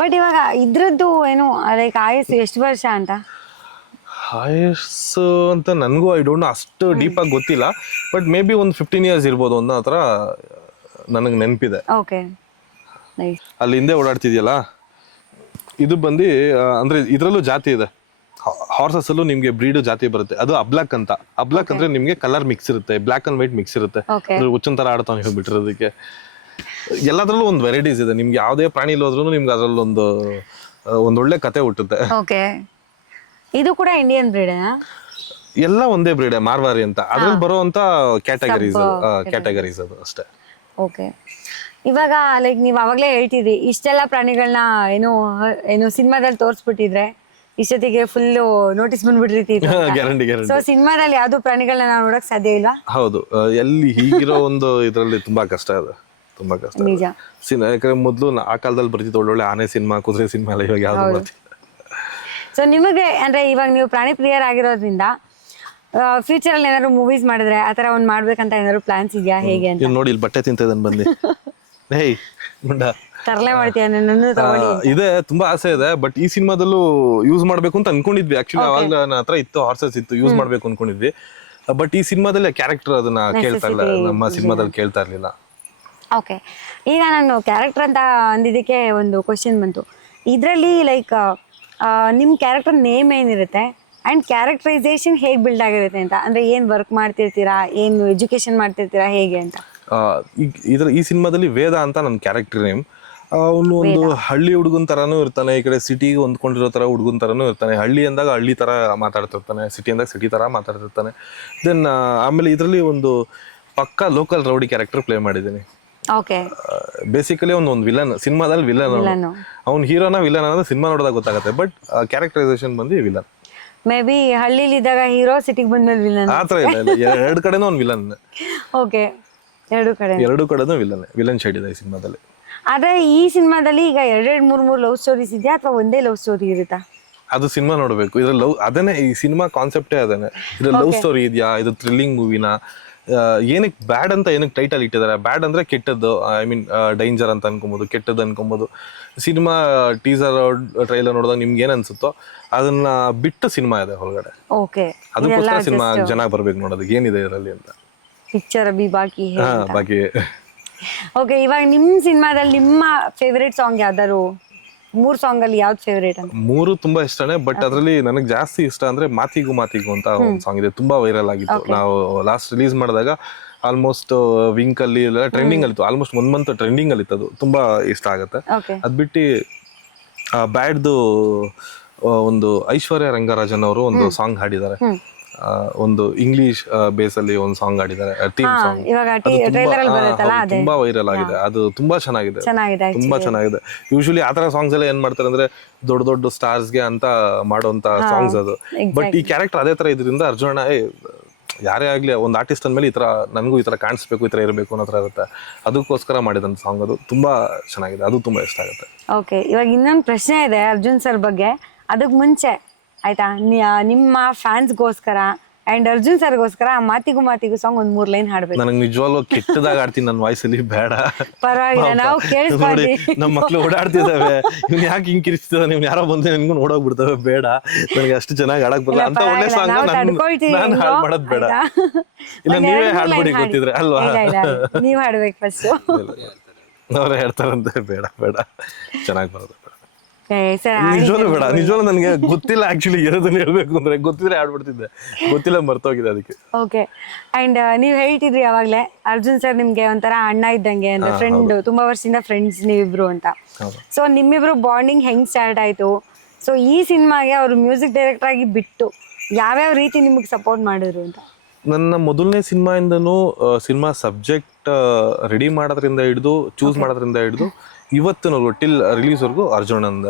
ಬಟ್ ಇವಾಗ ಇದ್ರದ್ದು ಏನು ಲೈಕ್ ಆಯಸ್ಸು ಎಷ್ಟು ವರ್ಷ ಅಂತ? ಆಯಸ್ಸು ಅಂತ ನನಗೂ ಐ ಡೋಂಟ್ ನೋ, ಅಷ್ಟು ಡೀಪ್ ಆಗಿ ಗೊತ್ತಿಲ್ಲ. ಬಟ್ ಮೇ ಬಿ ಒಂದು 15 years ಇರ್ಬೋದು ಅನ್ನೋ ಹತ್ರ ನನಗೆ ನೆನಪಿದೆ. ಅಲ್ಲಿ ಹಿಂದೆ ಓಡಾಡ್ತಿದ್ಯಲ್ಲ, ಇದು ಬಂದು ಅಂದ್ರೆ ಇದ್ರಲ್ಲೂ ಜಾತಿ ಇದೆ. ಹಾರ್ಸಸ್ ಅಲ್ಲೂ ನಿಮ್ಗೆ ಬ್ರೀಡ್ ಜಾತಿ ಬರುತ್ತೆ. ಅದು ಅಬ್ಲಾಕ್ ಅಂತ. ಅಬ್ಲಾಕ್ ಅಂದ್ರೆ ನಿಮ್ಗೆ ಕಲರ್ ಮಿಕ್ಸ್ ಇರುತ್ತೆ, ಬ್ಲಾಕ್ ಅಂಡ್ ವೈಟ್ ಮಿಕ್ಸ್ ಇರುತ್ತೆ. ಹುಚ್ಚನ್ ತರ ಆಡ್ತಾನೆ ಹೋಗ್ಬಿಟ್ಟಿರೋದಕ್ಕೆ. ಎಲ್ಲದ್ರಲ್ಲೂ ಒಂದು ವೆರೈಟೀಸ್ ಇದೆ. ನಿಮ್ಗೆ ಯಾವ್ದೇ ಪ್ರಾಣಿ ಹೋದ್ರೂ ನಿಮ್ಗೆ ಅದ್ರಲ್ಲಿ ಒಂದೊಳ್ಳೆ ಕತೆ ಹುಟ್ಟುತ್ತೆ. ಇದು ಕೂಡ ಇಂಡಿಯನ್ ಬ್ರೀಡ್? ಎಲ್ಲ ಒಂದೇ ಬ್ರೀಡ್, ಮಾರ್ವಾರಿ ಅಂತ. ಅದ್ರಲ್ಲಿ ಬರುವಂತ ಕ್ಯಾಟಗರೀಸ್ ಅದು ಅಷ್ಟೇ. ಓಕೆ. ಇವಾಗ ಲೈಕ್ ನೀವ್ ಅವಾಗ್ಲೇ ಹೇಳ್ತಿದ್ರಿ ಇಷ್ಟೆಲ್ಲ ಪ್ರಾಣಿಗಳನ್ನ ಏನು ಸಿನಿಮಾದಲ್ಲಿ ತೋರ್ಸ್ಬಿಟ್ಟಿದ್ರೆ ಇಷ್ಟೊತ್ತಿಗೆ ಫುಲ್ ನೋಟಿಸ್ ಬಂದ್ಬಿಟ್ಟಿರ್ತಿ. ಸೊ ಸಿನಿಮಾದಲ್ಲಿ ಯಾವ್ದು ಪ್ರಾಣಿಗಳನ್ನ ನಾವು ನೋಡಕ್ ಸಾಧ್ಯ ಇಲ್ಲ. ಹೌದು, ಎಲ್ಲಿ ಹೀಗಿರೋ ಒಂದು ಇದ್ರಲ್ಲಿ ತುಂಬಾ ಕಷ್ಟ ಇದೆ, ತುಂಬಾ ಕಷ್ಟ ನಿಜ. ಯಾಕಂದ್ರೆ ಮೊದ್ಲು ಆ ಕಾಲದಲ್ಲಿ ಬರ್ತಿತ್ತು ಒಳ್ಳೊಳ್ಳೆ ಆನೆ ಸಿನಿಮಾ, ಕುದುರೆ ಸಿನಿಮಾ ಎಲ್ಲ. ಇವಾಗ ಯಾವ್ದು ಬರ್ತಿಲ್ಲ. ಸೊ ನಿಮಗೆ ಅಂದ್ರೆ ಇವಾಗ ನೀವು ಪ್ರಾಣಿ ಪ್ರಿಯರ್ ಆಗಿರೋದ್ರಿಂದ ಫ್ಯೂಚರ್ ಅಲ್ಲಿ ಏನಾದ್ರು ಮೂವೀಸ್ ಮಾಡಿದ್ರೆ ಆತರ ಒಂದ್ ಮಾಡ್ಬೇಕಂತ ಏನಾದ್ರು ಪ್ಲಾನ್ಸ್ ಇದೆಯಾ ಹೇಗೆ ಅಂತ? ನೋಡಿ ಇಲ್ಲಿ ಬಟ್ಟೆ ತಿಂತದನ್ ಬಂದು ತರಲೆ ಮಾಡ್ತೀಯ ನನ್ನ ತಗೊಳ್ಳಿ. ಇದೆ, ತುಂಬಾ ಆಸೆ ಇದೆ. ಬಟ್ ಈ ಸಿನಿಮಾದಲ್ಲೂ ಯೂಸ್ ಮಾಡ್ಬೇಕು ಅಂತ ಅನ್ಕೊಂಡಿದ್ವಿ. ಆಕ್ಚುಲಿ ಅವಾಗ ನನ್ನ ಹತ್ರ ಇತ್ತು, ಹಾರ್ಸಸ್ ಇತ್ತು, ಯೂಸ್ ಮಾಡ್ಬೇಕು ಅನ್ಕೊಂಡಿದ್ವಿ. ಬಟ್ ಈ ಸಿನಿಮಾದಲ್ಲಿ ಕ್ಯಾರೆಕ್ಟರ್ ಅದನ್ನ ಕೇಳ್ತಾ ಇಲ್ಲ, ನಮ್ಮ ಸಿನಿಮಾದಲ್ಲಿ ಕೇಳ್ತಾ ಇರ್ಲಿಲ್ಲ. ಓಕೆ. ಈಗ ನಾನು ಕ್ಯಾರೆಕ್ಟರ್ ಅಂತ ಅಂದಿದ್ದಕ್ಕೆ ಒಂದು ಕ್ವಶನ್ ಬಂತು. ಇದರಲ್ಲಿ ಲೈಕ್ ನಿಮ್ಮ ಕ್ಯಾರೆಕ್ಟರ್ ನೇಮ್ ಏನಿರುತ್ತೆ ಆ್ಯಂಡ್ ಕ್ಯಾರೆಕ್ಟರೈಸೇಷನ್ ಹೇಗೆ ಬಿಲ್ಡ್ ಆಗಿರುತ್ತೆ ಅಂತ, ಅಂದರೆ ಏನು ವರ್ಕ್ ಮಾಡ್ತಿರ್ತೀರಾ, ಏನು ಎಜುಕೇಷನ್ ಮಾಡ್ತಿರ್ತೀರಾ, ಹೇಗೆ ಅಂತ? ಈ ಸಿನಿಮಾದಲ್ಲಿ ವೇದ ಅಂತ ನನ್ನ ಕ್ಯಾರೆಕ್ಟರ್ ನೇಮ್. ಅವನು ಒಂದು ಹಳ್ಳಿ ಹುಡುಗನ್ ತರಾನು ಇರ್ತಾನೆ, ಈ ಕಡೆ ಸಿಟಿಗೆ ಹೊಂದ್ಕೊಂಡಿರೋ ತರ ಹುಡುಗನ್ ತರಾನು ಇರ್ತಾನೆ. ಹಳ್ಳಿ ಅಂದಾಗ ಹಳ್ಳಿ ತರ ಮಾತಾಡ್ತಿರ್ತಾನೆ, ಸಿಟಿ ಅಂದಾಗ ಸಿಟಿ ತರ ಮಾತಾಡ್ತಿರ್ತಾನೆ. ದೆನ್ ಆಮೇಲೆ ಇದರಲ್ಲಿ ಒಂದು ಪಕ್ಕಾ ಲೋಕಲ್ ರೌಡಿ ಕ್ಯಾರೆಕ್ಟರ್ ಪ್ಲೇ ಮಾಡಿದ್ದೀನಿ. ಬೇಸಿಕಲಿ ಒಂದು ವಿಲನ್, ಸಿನಿಮಾದಲ್ಲಿ ವಿಲನ್. ಅವ್ನು ಹೀರೋನ ವಿಲನ್ ಅನ್ನೋದು ಸಿನಿಮಾ ನೋಡಿದಾಗ ಗೊತ್ತಾಗುತ್ತೆ. ಬಟ್ ಕ್ಯಾರೆಕ್ಟರೈಸೇಷನ್ ಬಂದು ವಿಲನ್. ಮೇ ಬಿ ಹಳ್ಳಿಲಿ ಇದ್ದಾಗ ಹೀರೋ, ಸಿಟಿಗೆ ಬಂದ್ಮೇಲೆ ವಿಲನ್ ಆತರ ಇಲ್ಲ. ಎರಡು ಕಡೆನೂ ಒಂದು ವಿಲನ್. ಓಕೆ, ಎರಡು ಕಡೆನೂ ವಿಲನ್ ಶೇಡ್ ಇದೆ ಈ ಸಿನಿಮಾದಲ್ಲಿ. ಆದ್ರೆ ಈ ಸಿನಿಮಾದಲ್ಲಿ ಈಗ 2-3 ಲವ್ ಸ್ಟೋರೀಸ್ ಇದೆಯಾ ಅಥವಾ ಒಂದೇ ಲವ್ ಸ್ಟೋರಿ ಇರುತ್ತಾ? ಅದು ಸಿನಿಮಾ ನೋಡ್ಬೇಕು. ಇದ್ರ ಲವ್ ಅದೇನೆ, ಈ ಸಿನಿಮಾ ಕಾನ್ಸೆಪ್ಟೇ ಅದೇನೆ. ಇದ್ರ ಲವ್ ಸ್ಟೋರಿ ಇದೆಯಾ, ಇದು ಥ್ರಿಲ್ಲಿಂಗ್ ಮೂವಿನ, ಏನಕ್ಕೆ ಬ್ಯಾಡ್ ಅಂತ ಏನಕ್ಕೆ ಟೈಟಲ್ ಇಟ್ಟಿದ್ದಾರೆ? ಬ್ಯಾಡ್ ಅಂದ್ರೆ ಕೆಟ್ಟದ್ದು, ಐ ಮೀನ್ ಡೇಂಜರ್ ಅಂತ ಅನ್ಕೊಬೋದು, ಕೆಟ್ಟದ್ದು ಅನ್ಕೊಬೋದು. ಸಿನಿಮಾ ಟೀಸರ್ ಟ್ರೈಲರ್ ನೋಡಿದಾಗ ನಿಮ್ಗೆ ಏನ್ ಅನ್ಸುತ್ತೋ ಅದನ್ನ ಬಿಟ್ಟು ಸಿನಿಮಾ ಇದೆ ಹೊರಗಡೆ. ಅದಕ್ಕೋಸ್ಕರ ಸಿನಿಮಾ ಜನ ಬರ್ಬೇಕು ನೋಡೋದಕ್ಕೆ ಏನಿದೆ ಇದರಲ್ಲಿ ಅಂತ. ಪಿಕ್ಚರ್ ಅಭಿ ಬಾಕಿ ಹೈ ಬಾಕಿ. ಓಕೆ, ಇವಾಗ ನಿಮ್ಮ ಸಿನಿಮಾದಲ್ಲಿ ನಿಮ್ಮ ಫೇವರೇಟ್ ಸಾಂಗ್ ಯಾವ್ದಾರು 3 ಸಾಂಗ್ ಅಲ್ಲಿ ಯಾವ್ದು ಫೇವರೇಟ್ ಅಂತ? 3 ತುಂಬಾ ಇಷ್ಟನೇ. ಬಟ್ ಅದರಲ್ಲಿ ನನಗೆ ಜಾಸ್ತಿ ಇಷ್ಟ ಅಂದ್ರೆ ಮಾತಿಗೂ ಅಂತ ಒಂದು ಸಾಂಗ್ ಇದೆ, ತುಂಬಾ ವೈರಲ್ ಆಗಿತ್ತು. ನಾವು ಲಾಸ್ಟ್ ರಿಲೀಸ್ ಮಾಡಿದಾಗ ಆಲ್ಮೋಸ್ಟ್ ವಿಂಕ್ ಅಲ್ಲಿ ಎಲ್ಲ ಟ್ರೆಂಡಿಂಗ್ ಅಲ್ಲಿ ಇತ್ತು. ಆಲ್ಮೋಸ್ಟ್ 1 month ಟ್ರೆಂಡಿಂಗ್ ಅಲ್ಲಿ ಇತ್ತು. ಅದು ತುಂಬಾ ಇಷ್ಟ ಆಗುತ್ತೆ. ಅದ್ ಬಿಟ್ಟು ಬ್ಯಾಡ್ದು ಒಂದು ಐಶ್ವರ್ಯ ರಂಗರಾಜನ್ ಅವರು ಒಂದು ಸಾಂಗ್ ಹಾಡಿದ್ದಾರೆ, ಒಂದು ಇಂಗ್ಲಿಷ್ ಬೇಸ್ ಅಲ್ಲಿ ಒಂದು ಸಾಂಗ್ ಆಡಿದ್ದಾರೆ, ಥೀಮ್ ಸಾಂಗ್. ತುಂಬಾ ವೈರಲ್ ಆಗಿದೆ. ಅದು ತುಂಬಾ ಚೆನ್ನಾಗಿದೆ, ತುಂಬಾ ಚೆನ್ನಾಗಿದೆ. ಯೂಶಲಿ ಆತರ ಸಾಂಗ್ಸ್ ಎಲ್ಲ ಏನ್ ಮಾಡ್ತಾರೆ ಅಂದ್ರೆ ದೊಡ್ಡ ದೊಡ್ಡ ಸ್ಟಾರ್ಸ್ ಗೆ ಅಂತ ಮಾಡೋಂತ ಸಾಂಗ್ಸ್ ಅದು. ಬಟ್ ಈ ಕ್ಯಾರೆಕ್ಟರ್ ಅದೇ ತರ ಇದರಿಂದ ಅರ್ಜುನ ಯಾರೇ ಆಗ್ಲಿ ಒಂದು ಆರ್ಟಿಸ್ಟ್ ಅಂದ್ಮೇಲೆ ಈ ತರ ನನಗೂ ಈ ತರ ಕಾಣಿಸ್ಬೇಕು, ಈ ತರ ಇರಬೇಕು ಅನ್ನೋ ತರ ಇರುತ್ತೆ. ಅದಕ್ಕೋಸ್ಕರ ಮಾಡಿದಂತ ಸಾಂಗ್ ಅದು ತುಂಬಾ ಚೆನ್ನಾಗಿದೆ. ಅದು ತುಂಬಾ ಇಷ್ಟ ಆಗುತ್ತೆ. ಓಕೆ, ಇವಾಗ ಇನ್ನೊಂದು ಪ್ರಶ್ನೆ ಇದೆ ಅರ್ಜುನ್ ಸರ್ ಬಗ್ಗೆ. ಅದಕ್ಕೆ ಮುಂಚೆ ಆಯ್ತಾ, ನಿಮ್ಮ ಫ್ಯಾನ್ಸ್ಗೋಸ್ಕರ ಅಂಡ್ ಅರ್ಜುನ್ ಸರ್ಗೋಸ್ಕರ ಮಾತಿಗೂ ಸಾಂಗ್ ಒಂದ್ 3 ಲೈನ್ ಹಾಡ್ಬೇಕು. ನನಗೆ ನಿಜವಾಗ್ಲೂ ಕೆಟ್ಟದಾಗ ಆಡ್ತೀನಿ ನನ್ನ ವಾಯ್ಸಲ್ಲಿ, ಬೇಡ ಪರವಾಗಿಲ್ಲ, ನಾವು ಕೇಳಿಸ್ಕೊಳ್ಳಿ. ನಮ್ಮ ಮಕ್ಳು ಓಡಾಡ್ತಿದ್ದಾವೆ, ಇವ್ನು ಯಾಕೆ ಹಿಂಗ್ ಕಿರಿಸ್ತಿದ್ದಾನೆ, ಇವ್ನು ಯಾರೋ ಬಂದು ನಿನ್ಗೂ ನೋಡೋಗ್ಬಿಡ್ತವೆ, ಬೇಡ ನನಗೆ ಅಷ್ಟು ಚೆನ್ನಾಗಿ ಆಡಕ್ ಬರಲ್ಲ ಅಂತ ಒಳ್ಳೆ ಸಾಂಗ್ ನಾನು ಹಾಡ್ ಮಾಡೋದ್ ಬೇಡ. ಇಲ್ಲ ನೀವೇ ಹಾಡ್ಬಿಡಿ ಗೊತ್ತಿದ್ರೆ ಅಲ್ವಾ? ನೀವ್ ಹಾಡ್ಬೇಕು ಫಸ್ಟ್. ಅವ್ರು ಹೇಳ್ತಾರಂತೆ ಬೇಡ ಬೇಡ ಚೆನ್ನಾಗಿ ಬರೋದು ಸರ್ ನಿಜವಾಗ್ಲೂ ಬೇಡ. ನಿಜವಾಗ್ಲೂ ನನಗೆ ಗೊತ್ತಿಲ್ಲ ಆಕ್ಚುಲಿ ಏನದನ್ನ ಹೇಳ್ಬೇಕು ಅಂದ್ರೆ, ಗೊತ್ತಿದ್ರೆ ಆಡ್ಬಿಡ್ತಿದ್ದೆ, ಗೊತ್ತಿಲ್ಲ ಮರ್ತೋಗಿದೆ ಅದಕ್ಕೆ. ಓಕೆ. ಅಂಡ್ ನೀವು ಹೇಳ್ತಿದ್ರಿ ಯಾವಾಗ್ಲೇ ಅರ್ಜುನ್ ಸರ್ ನಿಮ್ಗೆ ಒಂಥರ ಅಣ್ಣ ಇದ್ದಂಗೆ ಅಂದ್ರೆ ಫ್ರೆಂಡ್, ತುಂಬಾ ವರ್ಷದಿಂದ ಫ್ರೆಂಡ್ಸ್ ನೀವಿಬ್ರು ಅಂತ. ಸೊ ನಿಮ್ಮಿಬ್ರು ಬಾಂಡಿಂಗ್ ಹೆಂಗ್ ಸ್ಟಾರ್ಟ್ ಆಯ್ತು? ಸೊ ಈ ಸಿನಿಮಾಗೆ ಅವರು ಮ್ಯೂಸಿಕ್ ಡೈರೆಕ್ಟರ್ ಆಗಿ ಬಿಟ್ಟು ಯಾವ್ಯಾವ ರೀತಿ ನಿಮಗೆ ಸಪೋರ್ಟ್ ಮಾಡಿದ್ರು ಅಂತ? ನನ್ನ ಮೊದಲನೇ ಸಿನಿಮಾಯಿಂದನೂ ಸಿನಿಮಾ ಸಬ್ಜೆಕ್ಟ್ ರೆಡಿ ಮಾಡೋದ್ರಿಂದ ಹಿಡಿದು ಚೂಸ್ ಮಾಡೋದ್ರಿಂದ ಹಿಡಿದು ಇವತ್ತಿನವರೆಗೂ ಟಿಲ್ ರಿಲೀಸ್ವರೆಗೂ ಅರ್ಜುನಂದ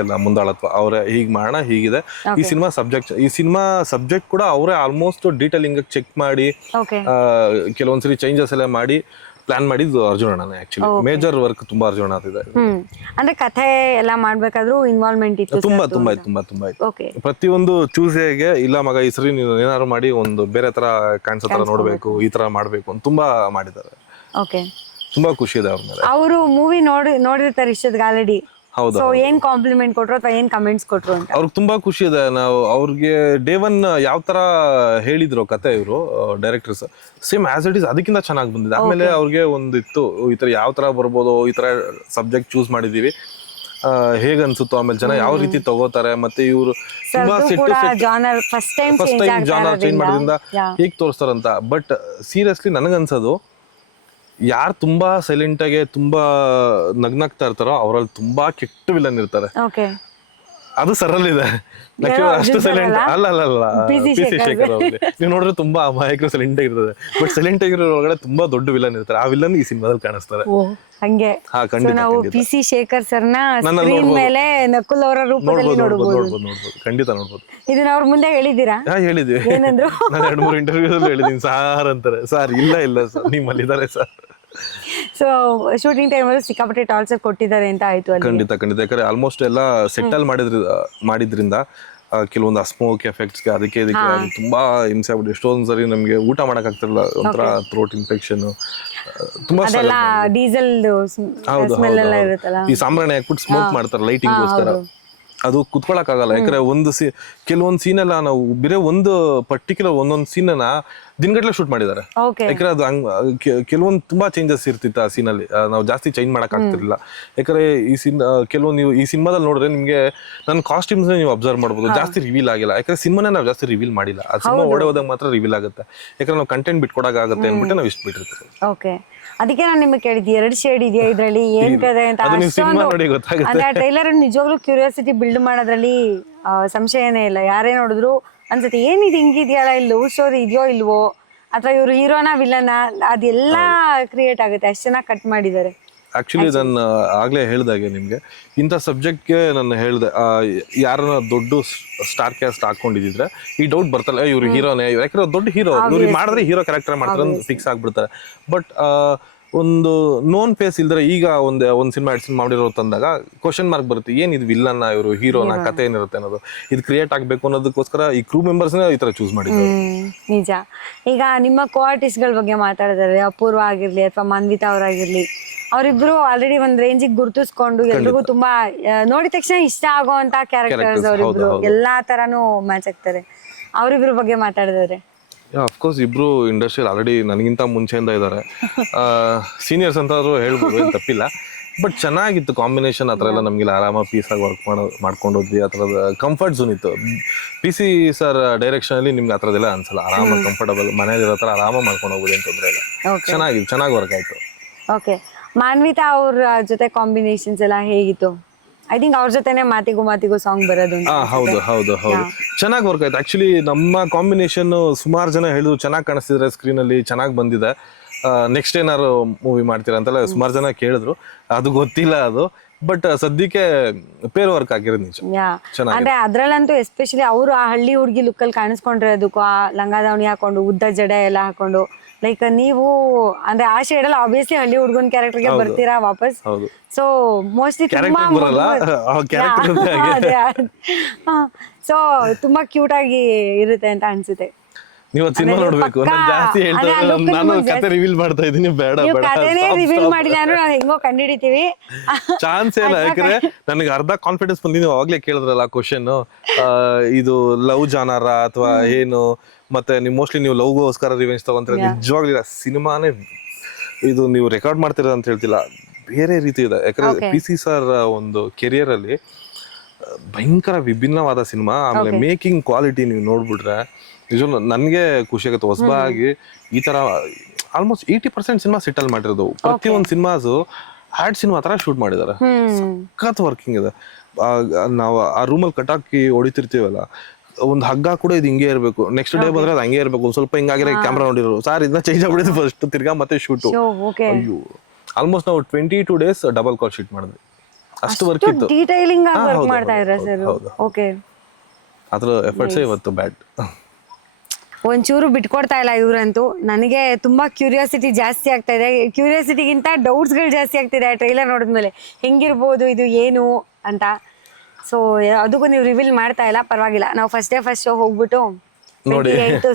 ಎಲ್ಲ ಮುಂದಾಳತ್ವ. ಅವರೇ ಹೀಗೆ ಮಾಡೋಣ, ಹೀಗಿದೆ ಈ ಸಿನಿಮಾ ಸಬ್ಜೆಕ್ಟ್ ಕೂಡ ಅವರೇ ಆಲ್ಮೋಸ್ಟ್ ಡೀಟೇಲಿಂಗ್ ಚೆಕ್ ಮಾಡಿ ಕೆಲವೊಂದ್ಸರಿ ಚೇಂಜಸ್ ಎಲ್ಲ ಮಾಡಿ ಪ್ಲಾನ್ ಮಾಡಿದ್ದು ಅರ್ಜುನಣ್ಣನೇ. ಆಕ್ಚುಲಿ ಮೇಜರ್ ವರ್ಕ್ ತುಂಬಾ ಅರ್ಜುನ ಆಗ್ತಿದೆ. ಅಂದ್ರೆ ಕಥೆ ಎಲ್ಲ ಮಾಡ್ಬೇಕಾದ್ರೂ ಇನ್ವಾಲ್ವ್ಮೆಂಟ್ ಇತ್ತು ತುಂಬಾ ತುಂಬಾ ಇತ್ತು. ಪ್ರತಿಯೊಂದು ಚೂಸೆಗೆ ಇಲ್ಲ ಮಗ ಈ ಸರಿ ನೀನು ಏನಾದ್ರು ಮಾಡಿ ಒಂದು ಬೇರೆ ತರ ಕಾಣಿಸೋ ತರ ನೋಡ್ಬೇಕು, ಈ ತರ ಮಾಡ್ಬೇಕು ಅಂತ ತುಂಬಾ ಮಾಡಿದ್ದಾರೆ. ತುಂಬಾ ಖುಷಿ ಇದೆ ಅವ್ರ ಮೇಲೆ. ಅವರು ಮೂವಿ ನೋಡಿರ್ತಾರೆ ಇಷ್ಟೊತ್ತಿಗೆ ಆಲ್ರೆಡಿ. ಹೌದು. ಸೊ ಏನ್ ಕಾಂಪ್ಲಿಮೆಂಟ್ ಕೊಟ್ರು ಅಥವಾ ಏನ್ ಕಮೆಂಟ್ಸ್ ಕೊಟ್ರು ಅಂತ? ಅವ್ರಿಗೆ ತುಂಬಾ ಖುಷಿ ಇದೆ. ನಾವು ಅವ್ರಿಗೆ ಡೇ ಒನ್ ಯಾವ ತರ ಹೇಳಿದ್ರು ಕತೆ ಇವರು directors, same as it is ಅದಕ್ಕಿಂತ ಚೆನ್ನಾಗಿ ಬಂದಿದೆ. ಆಮೇಲೆ ಅವ್ರಿಗೆ ಒಂದಿತ್ತು ಈ ತರ ಯಾವ ತರ ಬರ್ಬೋದು, ಈ ತರ ಸಬ್ಜೆಕ್ಟ್ ಚೂಸ್ ಮಾಡಿದೀವಿ, ಹೇಗ ಅನ್ಸುತ್ತೋ, ಆಮೇಲೆ ಜನ ಯಾವ ರೀತಿ ತಗೋತಾರೆ, ಮತ್ತೆ ಇವರು ತುಂಬಾ ಫಸ್ಟ್ ಟೈಮ್ ಜಾನರ್ ಚೇಂಜ್ ಮಾಡೋದ್ರಿಂದ ಹೇಗ್ ತೋರಿಸ್ತಾರಂತ. ಬಟ್ ಸೀರಿಯಸ್ಲಿ ನನಗನ್ಸೋದು ಯಾರು ತುಂಬಾ ಸೈಲೆಂಟ್ ಆಗಿ ತುಂಬಾ ನಗ್ನಾಗ್ತಾ ಇರ್ತಾರೋ ಅವರಲ್ಲಿ ತುಂಬಾ ಕೆಟ್ಟ ವಿಲನ್ ಇರ್ತಾರೆ. ಅದು ಸರಳಿದೆ. ಅಷ್ಟು ಸೈಲೆಂಟ್ ಅಲ್ಲ ಪಿ ಸಿ ಶೇಖರ್ ಅವ್ರಿಗೆ ನೀವು ನೋಡಿದ್ರೆ ತುಂಬಾ ಅಮಾಯಕರು ಸೈಲೆಂಟ್ ಆಗಿರ್ತದೆ. ಬಟ್ ಸೈಲೆಂಟ್ ಆಗಿರೋ ಒಳಗಡೆ ತುಂಬಾ ದೊಡ್ಡ ವಿಲನ್ ಇರ್ತಾರೆ. ಆ ವಿಲನ್ ಈ ಸಿನಿಮಾದಲ್ಲಿ ಕಾಣಿಸ್ತಾರೆ. ಹಂಗೆ ನಾವು ಪಿ ಸಿ ಶೇಖರ್ ಸರ್ನ ಸ್ಕ್ರೀನ್ ಮೇಲೆ ನಕುಲ್ ಅವರ ರೂಪದಲ್ಲಿ ನೋಡಬಹುದು. ಖಂಡಿತ ನೋಡಬಹುದು. ಇದನ್ನ ಅವ್ರ ಮುಂದೆ ಹೇಳಿದೀರಾ? ಹೇಳಿದ್ವಿ. ಏನಂದ್ರು? ನಾನು 2-3 ಇಂಟರ್ವ್ಯೂ ಹೇಳಿದೀನಿ. ಸಾರ್ ಅಂತಾರೆ, ಸರ್ ಇಲ್ಲ ಸರ್ ನಿಮ್ಮಲ್ಲಿ ಇದಾರೆ ಸರ್. ಸೊ ಶೂಟಿಂಗ್ ಟೈಮಲ್ಲಿ ಸಿಕ್ಕಾಪಟ್ಟೆ ಟಾರ್ಚರ್ ಕೊಟ್ಟಿದ್ದಾರೆ ಅಂತ ಆಯ್ತು. ಖಂಡಿತ ಯಾಕಂದ್ರೆ ಆಲ್ಮೋಸ್ಟ್ ಎಲ್ಲ ಸೆಟಲ್ ಮಾಡಿದ್ರಿಂದ ಕೆಲವೊಂದು ಸ್ಮೋಕ್ ಎಫೆಕ್ಟ್ಸ್ಗೆ ಅದಕ್ಕೆ ಇದಕ್ಕೆ ತುಂಬಾ ಹಿಂಸೆ ಆಗ್ಬಿಟ್ಟು ಎಷ್ಟೊಂದು ಸರಿ ನಮಗೆ ಊಟ ಮಾಡಕ್ ಆಗ್ತಿರಲಿಲ್ಲ. ಒಂಥರ ಥ್ರೋಟ್ ಇನ್ಫೆಕ್ಷನ್ ತುಂಬಾ ಡೀಸೆಲ್ ಈ ಸಾಂಬ್ರಾಣಿ ಹಾಕ್ಬಿಟ್ಟು ಸ್ಮೋಕ್ ಮಾಡ್ತಾರೆ ಲೈಟಿಂಗ್ಗೋಸ್ಕರ. ಅದು ಕುತ್ಕೊಳಕ್ ಆಗಲ್ಲ. ಯಾಕಂದ್ರೆ ಕೆಲವೊಂದು ಸೀನೆಲ್ಲ ನಾವು ಬೇರೆ ಒಂದು ಪರ್ಟಿಕ್ಯುಲರ್ ಒಂದೊಂದು ಸೀನನ್ನ ದಿನಗಟ್ಲೆ ಶೂಟ್ ಮಾಡಿದ್ದಾರೆ. ಯಾಕಂದ್ರೆ ಅದು ಕೆಲವೊಂದು ತುಂಬಾ ಚೇಂಜಸ್ ಇರ್ತಿತ್ತು ಆ ಸೀನಲ್ಲಿ. ನಾವು ಜಾಸ್ತಿ ಚೇಂಜ್ ಮಾಡಕ್ ಆಗ್ತಿರ್ಲಿಲ್ಲ. ಯಾಕಂದ್ರೆ ಕೆಲವೊಂದು ನೀವು ಈ ಸಿನಿಮಾದಲ್ಲಿ ನೋಡಿದ್ರೆ ನಿಮ್ಗೆ ನನ್ನ ಕಾಸ್ಟ್ಯೂಮ್ಸ್ ನೀವು ಅಬ್ಸರ್ವ್ ಮಾಡ್ಬೋದು, ಜಾಸ್ತಿ ರಿವೀಲ್ ಆಗಿಲ್ಲ. ಯಾಕಂದ್ರೆ ಸಿನಿಮಾನೇ ನಾವು ಜಾಸ್ತಿ ರಿವೀಲ್ ಮಾಡಿಲ್ಲ. ಆ ಸಿನಿಮಾ ಓಡೆ ಹೋದಾಗ ಮಾತ್ರ ರಿವೀಲ್ ಆಗುತ್ತೆ. ಯಾಕಂದ್ರೆ ನಾವು ಕಂಟೆಂಟ್ ಬಿಟ್ಕೊಡಕ್ಕಾಗತ್ತೆ ಅಂದ್ಬಿಟ್ಟು ನಾವು ಇಷ್ಟು ಬಿಟ್ಟಿರ್ತೀವಿ. ಅದಕ್ಕೆ ನಾನು ನಿಮಗೆ ಕೇಳಿದ್ದೆ 2 ಶೇಡ್ ಇದೆಯಾ ಇದ್ರಲ್ಲಿ, ಏನ್ ಕತೆ ಅಂತ. ಅಂದ್ರೆ ಟ್ರೈಲರ್ ನಿಜವಾಗ್ಲೂ ಕ್ಯೂರಿಯಾಸಿಟಿ ಬಿಲ್ಡ್ ಮಾಡೋದ್ರಲ್ಲಿ ಸಂಶಯನೇ ಇಲ್ಲ. ಯಾರೇ ನೋಡಿದ್ರು ಅನ್ಸುತ್ತೆ ಏನಿದು ಹಿಂಗಿದೆಯಲ್ಲ, ಇಲ್ಲಿ ಲವ್ ಸ್ಟೋರಿ ಇದೆಯೋ ಇಲ್ವೋ, ಅಥವಾ ಇವರು ಹೀರೋನ ವಿಲನ, ಅದೆಲ್ಲ ಕ್ರಿಯೇಟ್ ಆಗುತ್ತೆ. ಅಷ್ಟು ಚೆನ್ನಾಗಿ ಕಟ್ ಮಾಡಿದ್ದಾರೆ. ಆಕ್ಚುಲಿ ನಾನು ಆಗ್ಲೇ ಹೇಳ್ದಾಗೆ ನಿಮ್ಗೆ ಇಂಥ ಸಬ್ಜೆಕ್ಟ್ಗೆ ನಾನು ಹೇಳ್ದೆ, ಯಾರನ್ನ ದೊಡ್ಡ ಸ್ಟಾರ್ ಕ್ಯಾಸ್ಟ್ ಹಾಕೊಂಡಿದ್ರೆ ಈ ಡೌಟ್ ಬರ್ತಲ್ಲ, ಇವ್ರು ಹೀರೋನೇ, ಯಾಕಂದ್ರೆ ದೊಡ್ಡ ಹೀರೋ ಇವ್ರಿಗೆ ಮಾಡಿದ್ರೆ ಹೀರೋ ಕ್ಯಾರೆಕ್ಟರ್ ಮಾಡ್ತಾರೆ ಅಂತ ಫಿಕ್ಸ್ ಆಗ್ಬಿಡ್ತಾರೆ. ಬಟ್ ಒಂದು ನೋನ್ ಫೇಸ್ ಇಲ್ದ್ರೆ ಈಗ ಒಂದ್ ಸಿನಿಮಾ 2 ಸಿನಿಮಾ ಮಾಡಿರೋ ತಂದಾಗ ಕ್ವಶನ್ ಮಾರ್ಕ್ ಬರುತ್ತೆ, ಏನ್ ಇದು ವಿಲ್ಲನ್ನ ಇವರು ಹೀರೋನ, ಕತೆ ಏನಿರುತ್ತೆ ಅನ್ನೋದು. ಇದು ಕ್ರಿಯೇಟ್ ಆಗ್ಬೇಕು ಅನ್ನೋದಕ್ಕೋಸ್ಕರ ಈ ಕ್ರೂ ಮೆಂಬರ್ಸ್ನೇ ಈ ತರ ಚೂಸ್ ಮಾಡಿದ್ರು. ನಿಜ. ಈಗ ನಿಮ್ಮ ಕೋ-ಆರ್ಟಿಸ್ಟ್ಗಳ ಬಗ್ಗೆ ಮಾತಾಡಿದ್ರೆ ಅಪೂರ್ವ ಆಗಿರ್ಲಿ ಅಥವಾ ಮಾನ್ವಿತಾ ಅವರಾಗಿರ್ಲಿ, ಅವರಿಬ್ರು ಆಲ್ರೆಡಿ ಒಂದ್ ರೇಂಜಿಗೆ ಗುರುತಿಸ್ಕೊಂಡು ಎಲ್ರಿಗೂ ತುಂಬಾ ನೋಡಿದ ತಕ್ಷಣ ಇಷ್ಟ ಆಗೋಂತ ಕ್ಯಾರೆಕ್ಟರ್ಸ್ ಅವರಿಬ್ರು. ಎಲ್ಲಾ ತರಾನು ಮ್ಯಾಚ್ ಆಗ್ತಾರೆ. ಅವರಿಬ್ರು ಬಗ್ಗೆ ಮಾತಾಡಿದ್ರೆ ಅಫ್ಕೋರ್ಸ್ ಇಬ್ರು ಇಂಡಸ್ಟ್ರಿಯಲ್ಲಿ ಆಲ್ರೆಡಿ ನನಗಿಂತ ಮುಂಚೆಯಿಂದ ಇದ್ದಾರೆ. ಸೀನಿಯರ್ಸ್ ಅಂತಾದ್ರು ಹೇಳ್ಬೋದು, ಏನು ತಪ್ಪಿಲ್ಲ. ಬಟ್ ಚೆನ್ನಾಗಿತ್ತು ಕಾಂಬಿನೇಷನ್. ಆ ಥರ ಎಲ್ಲ ನಮಗೆಲ್ಲ ಆರಾಮಾಗಿ ಪೀಸಾಗಿ ವರ್ಕ್ ಮಾಡ್ಕೊಂಡೋದ್ವಿ. ಆ ಥರದ ಕಂಫರ್ಟ್ ಝೋನ್ ಇತ್ತು. PC ಸರ್ ಡೈರೆಕ್ಷನಲ್ಲಿ ನಿಮ್ಗೆ ಆ ಥರದ್ದೆಲ್ಲ ಅನ್ಸಲ್ಲ. ಆರಾಮಾಗಿ ಕಂಫರ್ಟಬಲ್ ಮನೇಲಿರೋ ಥರ ಆರಾಮಾಗಿ ಮಾಡ್ಕೊಂಡು ಹೋಗೋದು ಅಂತ ತೊಂದರೆ ಇಲ್ಲ. ಚೆನ್ನಾಗಿ ವರ್ಕ್ ಆಯ್ತು. ಓಕೆ. ಮಾನ್ವಿತಾ ಅವ್ರ ಜೊತೆ ಕಾಂಬಿನೇಷನ್ಸ್ ಎಲ್ಲ ಹೇಗಿತ್ತು? ಐ ಥಿಂಕ್ ಅವ್ರ ಜೊತೆನೆ ಮಾತಿಗೂ ಸಾಂಗ್ ಬರೋದು. ಹೌದು ಚೆನ್ನಾಗಿ ವರ್ಕ್ ಆಯ್ತು. ಆಕ್ಚುಲಿ ನಮ್ಮ ಕಾಂಬಿನೇಷನ್ ಸುಮಾರು ಜನ ಹೇಳಿದ್ರು ಚೆನ್ನಾಗಿ ಕಾಣಿಸ್ತಿದ್ರೆ ಸ್ಕ್ರೀನ್ ಅಲ್ಲಿ, ಚೆನ್ನಾಗಿ ಬಂದಿದೆ, ನೆಕ್ಸ್ಟ್ ಏನಾರು ಮೂವಿ ಮಾಡ್ತೀರಾ ಅಂತೆಲ್ಲ ಸುಮಾರು ಜನ ಕೇಳಿದ್ರು. ಅದು ಗೊತ್ತಿಲ್ಲ ಅದು. ಬಟ್ ಸದ್ಯಕ್ಕೆ ಪೇರ್ ವರ್ಕ್ ಆಗಿರೋದು ನಿಜ. ಅಂದ್ರೆ ಅದ್ರಲ್ಲಂತೂ ಎಸ್ಪೆಷಲಿ ಅವರು ಆ ಹಳ್ಳಿ ಹುಡುಗಿ ಲುಕ್ ಅಲ್ಲಿ ಕಾಣಿಸ್ಕೊಂಡಿರೋದಕ್ಕೂ, ಆ ಲಂಗ ದಾವಣಿ ಹಾಕೊಂಡು ಉದ್ದ ಜಡೆ ಎಲ್ಲ ಹಾಕೊಂಡು, ಲೈಕ್ ನೀವು ಅಂದ್ರೆ ಆ ಶೇಡ್ ಅಲ್ಲಿ ಆಬ್ವಿಯಸ್ಲಿ ಹಳ್ಳಿ ಹುಡುಗನ ಕ್ಯಾರೆಕ್ಟರ್ಗೆ ಬರ್ತೀರಾ ವಾಪಸ್. ಸೊ ಮೋಸ್ಟ್ಲಿ ಸೊ ತುಂಬಾ ಕ್ಯೂಟ್ ಆಗಿ ಇರುತ್ತೆ ಅಂತ ಅನ್ಸುತ್ತೆ. ನೀವು ಸಿನಿಮಾ ನೋಡ್ಬೇಕು. ನಾನು ಜಾಸ್ತಿ ಹೇಳ್ತಾ ನಾನು ಕತೆ ರಿವೀಲ್ ಮಾಡ್ತಾ ಇದ್ದೀನಿ, ಬೇಡ ರಿವೀಲ್ ಮಾಡಿ ನಾನು ಹೆಂಗೋ ಕಂಡುಹಿಡಿತೀವಿ. ಚಾನ್ಸ್ ಇಲ್ಲ. ಯಾಕಂದ್ರೆ ನನಗೆ ಅರ್ಧ ಕಾನ್ಫಿಡೆನ್ಸ್ ಬಂದಿದ್ದು ಅವಾಗ್ಲೇ ಕೇಳಿದ್ರಲ್ಲ ಕ್ವಶನ್, ಇದು ಲವ್ ಜಾನರ ಅಥವಾ ಏನು, ಮತ್ತೆ ನೀವು ಮೋಸ್ಟ್ಲಿ ನೀವು ಲವ್ಗೋಸ್ಕರ ರಿವೆಂಜ್ ತಗೊಂತಾರೆ. ನಿಜವಾಗ್ಲಿಲ್ಲ, ಸಿನಿಮಾನೇ ಇದು ನೀವು ರೆಕಾರ್ಡ್ ಮಾಡ್ತೀರ ಅಂತ ಹೇಳ್ತಿಲ್ಲ, ಬೇರೆ ರೀತಿ ಇದೆ. ಯಾಕಂದ್ರೆ ಪಿ ಸಿ ಸರ್ ಒಂದು ಕೆರಿಯರ್ ಅಲ್ಲಿ ಭಯಂಕರ ವಿಭಿನ್ನವಾದ ಸಿನಿಮಾ. ಆಮೇಲೆ ಮೇಕಿಂಗ್ ಕ್ವಾಲಿಟಿ ನೀವು ನೋಡ್ಬಿಟ್ರೆ ನಿಜವೂ ನನಗೆ ಖುಷಿ ಆಗುತ್ತೆ. ಹೊಸಬಾಗಿ ಈ ತರ ಆಲ್ಮೋಸ್ಟ್ 80% ಸಿನಿಮಾ ಸೆಟಲ್ ಮಾಡಿರೋದು. ಪ್ರತಿಯೊಂದು ಸಿನಿಮಾಸು ಹ್ಯಾಡ್ ಸಿನಿಮಾ ತರ ಶೂಟ್ ಮಾಡಿದ್ದಾರೆ. ಸಖತ್ ವರ್ಕಿಂಗ್ ಇದೆ. ನಾವು ಆ ರೂಮಲ್ಲಿ ಕಟಾಕಿ ಹೊಡಿತಿರ್ತೀವಲ್ಲ, ಒಂದು ಹಗ್ಗ ಕೂಡ ಇದು ಹಿಂಗೆ ಇರಬೇಕು, ನೆಕ್ಸ್ಟ್ ಡೇ ಬಂದ್ರೆ ಅದು ಹಂಗೆ ಇರಬೇಕು. ಒಂದು ಸ್ವಲ್ಪ ಹಿಂಗಾಗಿರೋ ಕ್ಯಾಮ್ರಾ ನೋಡಿರೋ ಸರ್ ಇದನ್ನ ಚೇಂಜ್ ಆಗ್ಬಿಡಿದ್ರು ಫಸ್ಟ್, ತಿರ್ಗಾ ಮತ್ತೆ ಶೂಟು. ಅಯ್ಯೋ ಆಲ್ಮೋಸ್ಟ್ ನಾವು 22 days ಡಬಲ್ ಕಾಲ್ ಶೀಟ್ ಮಾಡಿದ್ವಿ. ಅಷ್ಟು ವರ್ಕ್ ಇತ್ತು. ಡೀಟೈಲಿಂಗ್ ಆಗಿ ವರ್ಕ್ ಮಾಡ್ತಾ ಇದ್ರ ಸರ್. ಓಕೆ, ಅದ್ರ ಎಫರ್ಟ್ಸ್ ಇವತ್ತು ಬ್ಯಾಡ್. ಒಂಚೂರು ಬಿಟ್ಕೊಡ್ತಾ ಇಲ್ಲ ಇವ್ರಂತೂ. ನನಗೆ ತುಂಬಾ ಕ್ಯೂರಿಯಾಸಿಟಿ ಜಾಸ್ತಿ ಆಗ್ತಾ ಇದೆ. ಕ್ಯೂರಿಯಾಸಿಟಿಗಿಂತ ಡೌಟ್ಸ್ಗಳು ಜಾಸ್ತಿ ಆಗ್ತಿದೆ ಟ್ರೈಲರ್ ನೋಡಿದ್ಮೇಲೆ. ಹೆಂಗಿರ್ಬೋದು ಇದು ಏನು ಅಂತ. ಸೊ ಅದಕ್ಕೂ ನೀವು ರಿವೀಲ್ ಮಾಡ್ತಾ ಇಲ್ಲ, ಪರವಾಗಿಲ್ಲ. ನಾವು ಫಸ್ಟ್ ಶೋ ಹೋಗ್ಬಿಟ್ಟು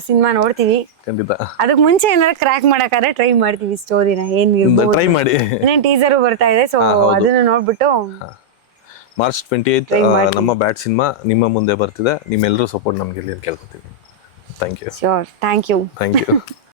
ಸಿನಿಮಾ ನೋಡ್ತೀವಿ. ಅದಕ್ಕೆ ಮುಂಚೆ ಏನಾದ್ರು ಕ್ರ್ಯಾಕ್ ಮಾಡಕ್ಕಾದ್ರೆ ಟ್ರೈ ಮಾಡ್ತೀವಿ ಸ್ಟೋರಿನ. ಟ್ರೈ ಮಾಡಿ. ಇನ್ನೇನು ಟೀಸರು ಬರ್ತಾ ಇದೆ, ಸೊ ಅದನ್ನ ನೋಡ್ಬಿಟ್ಟು ಮಾರ್ಚ್ 28 ನಮ್ಮ ಬ್ಯಾಡ್ ಸಿನಿಮಾ ನಿಮ್ಮ ಮುಂದೆ ಬರ್ತಿದೆ. ನಿಮ್ಮೆಲ್ಲರೂ ಸಪೋರ್ಟ್ ನಮ್ಗೆ ಇಲ್ಲಿ ಕೇಳ್ಕೊತೀವಿ. Thank you. Sure, thank you.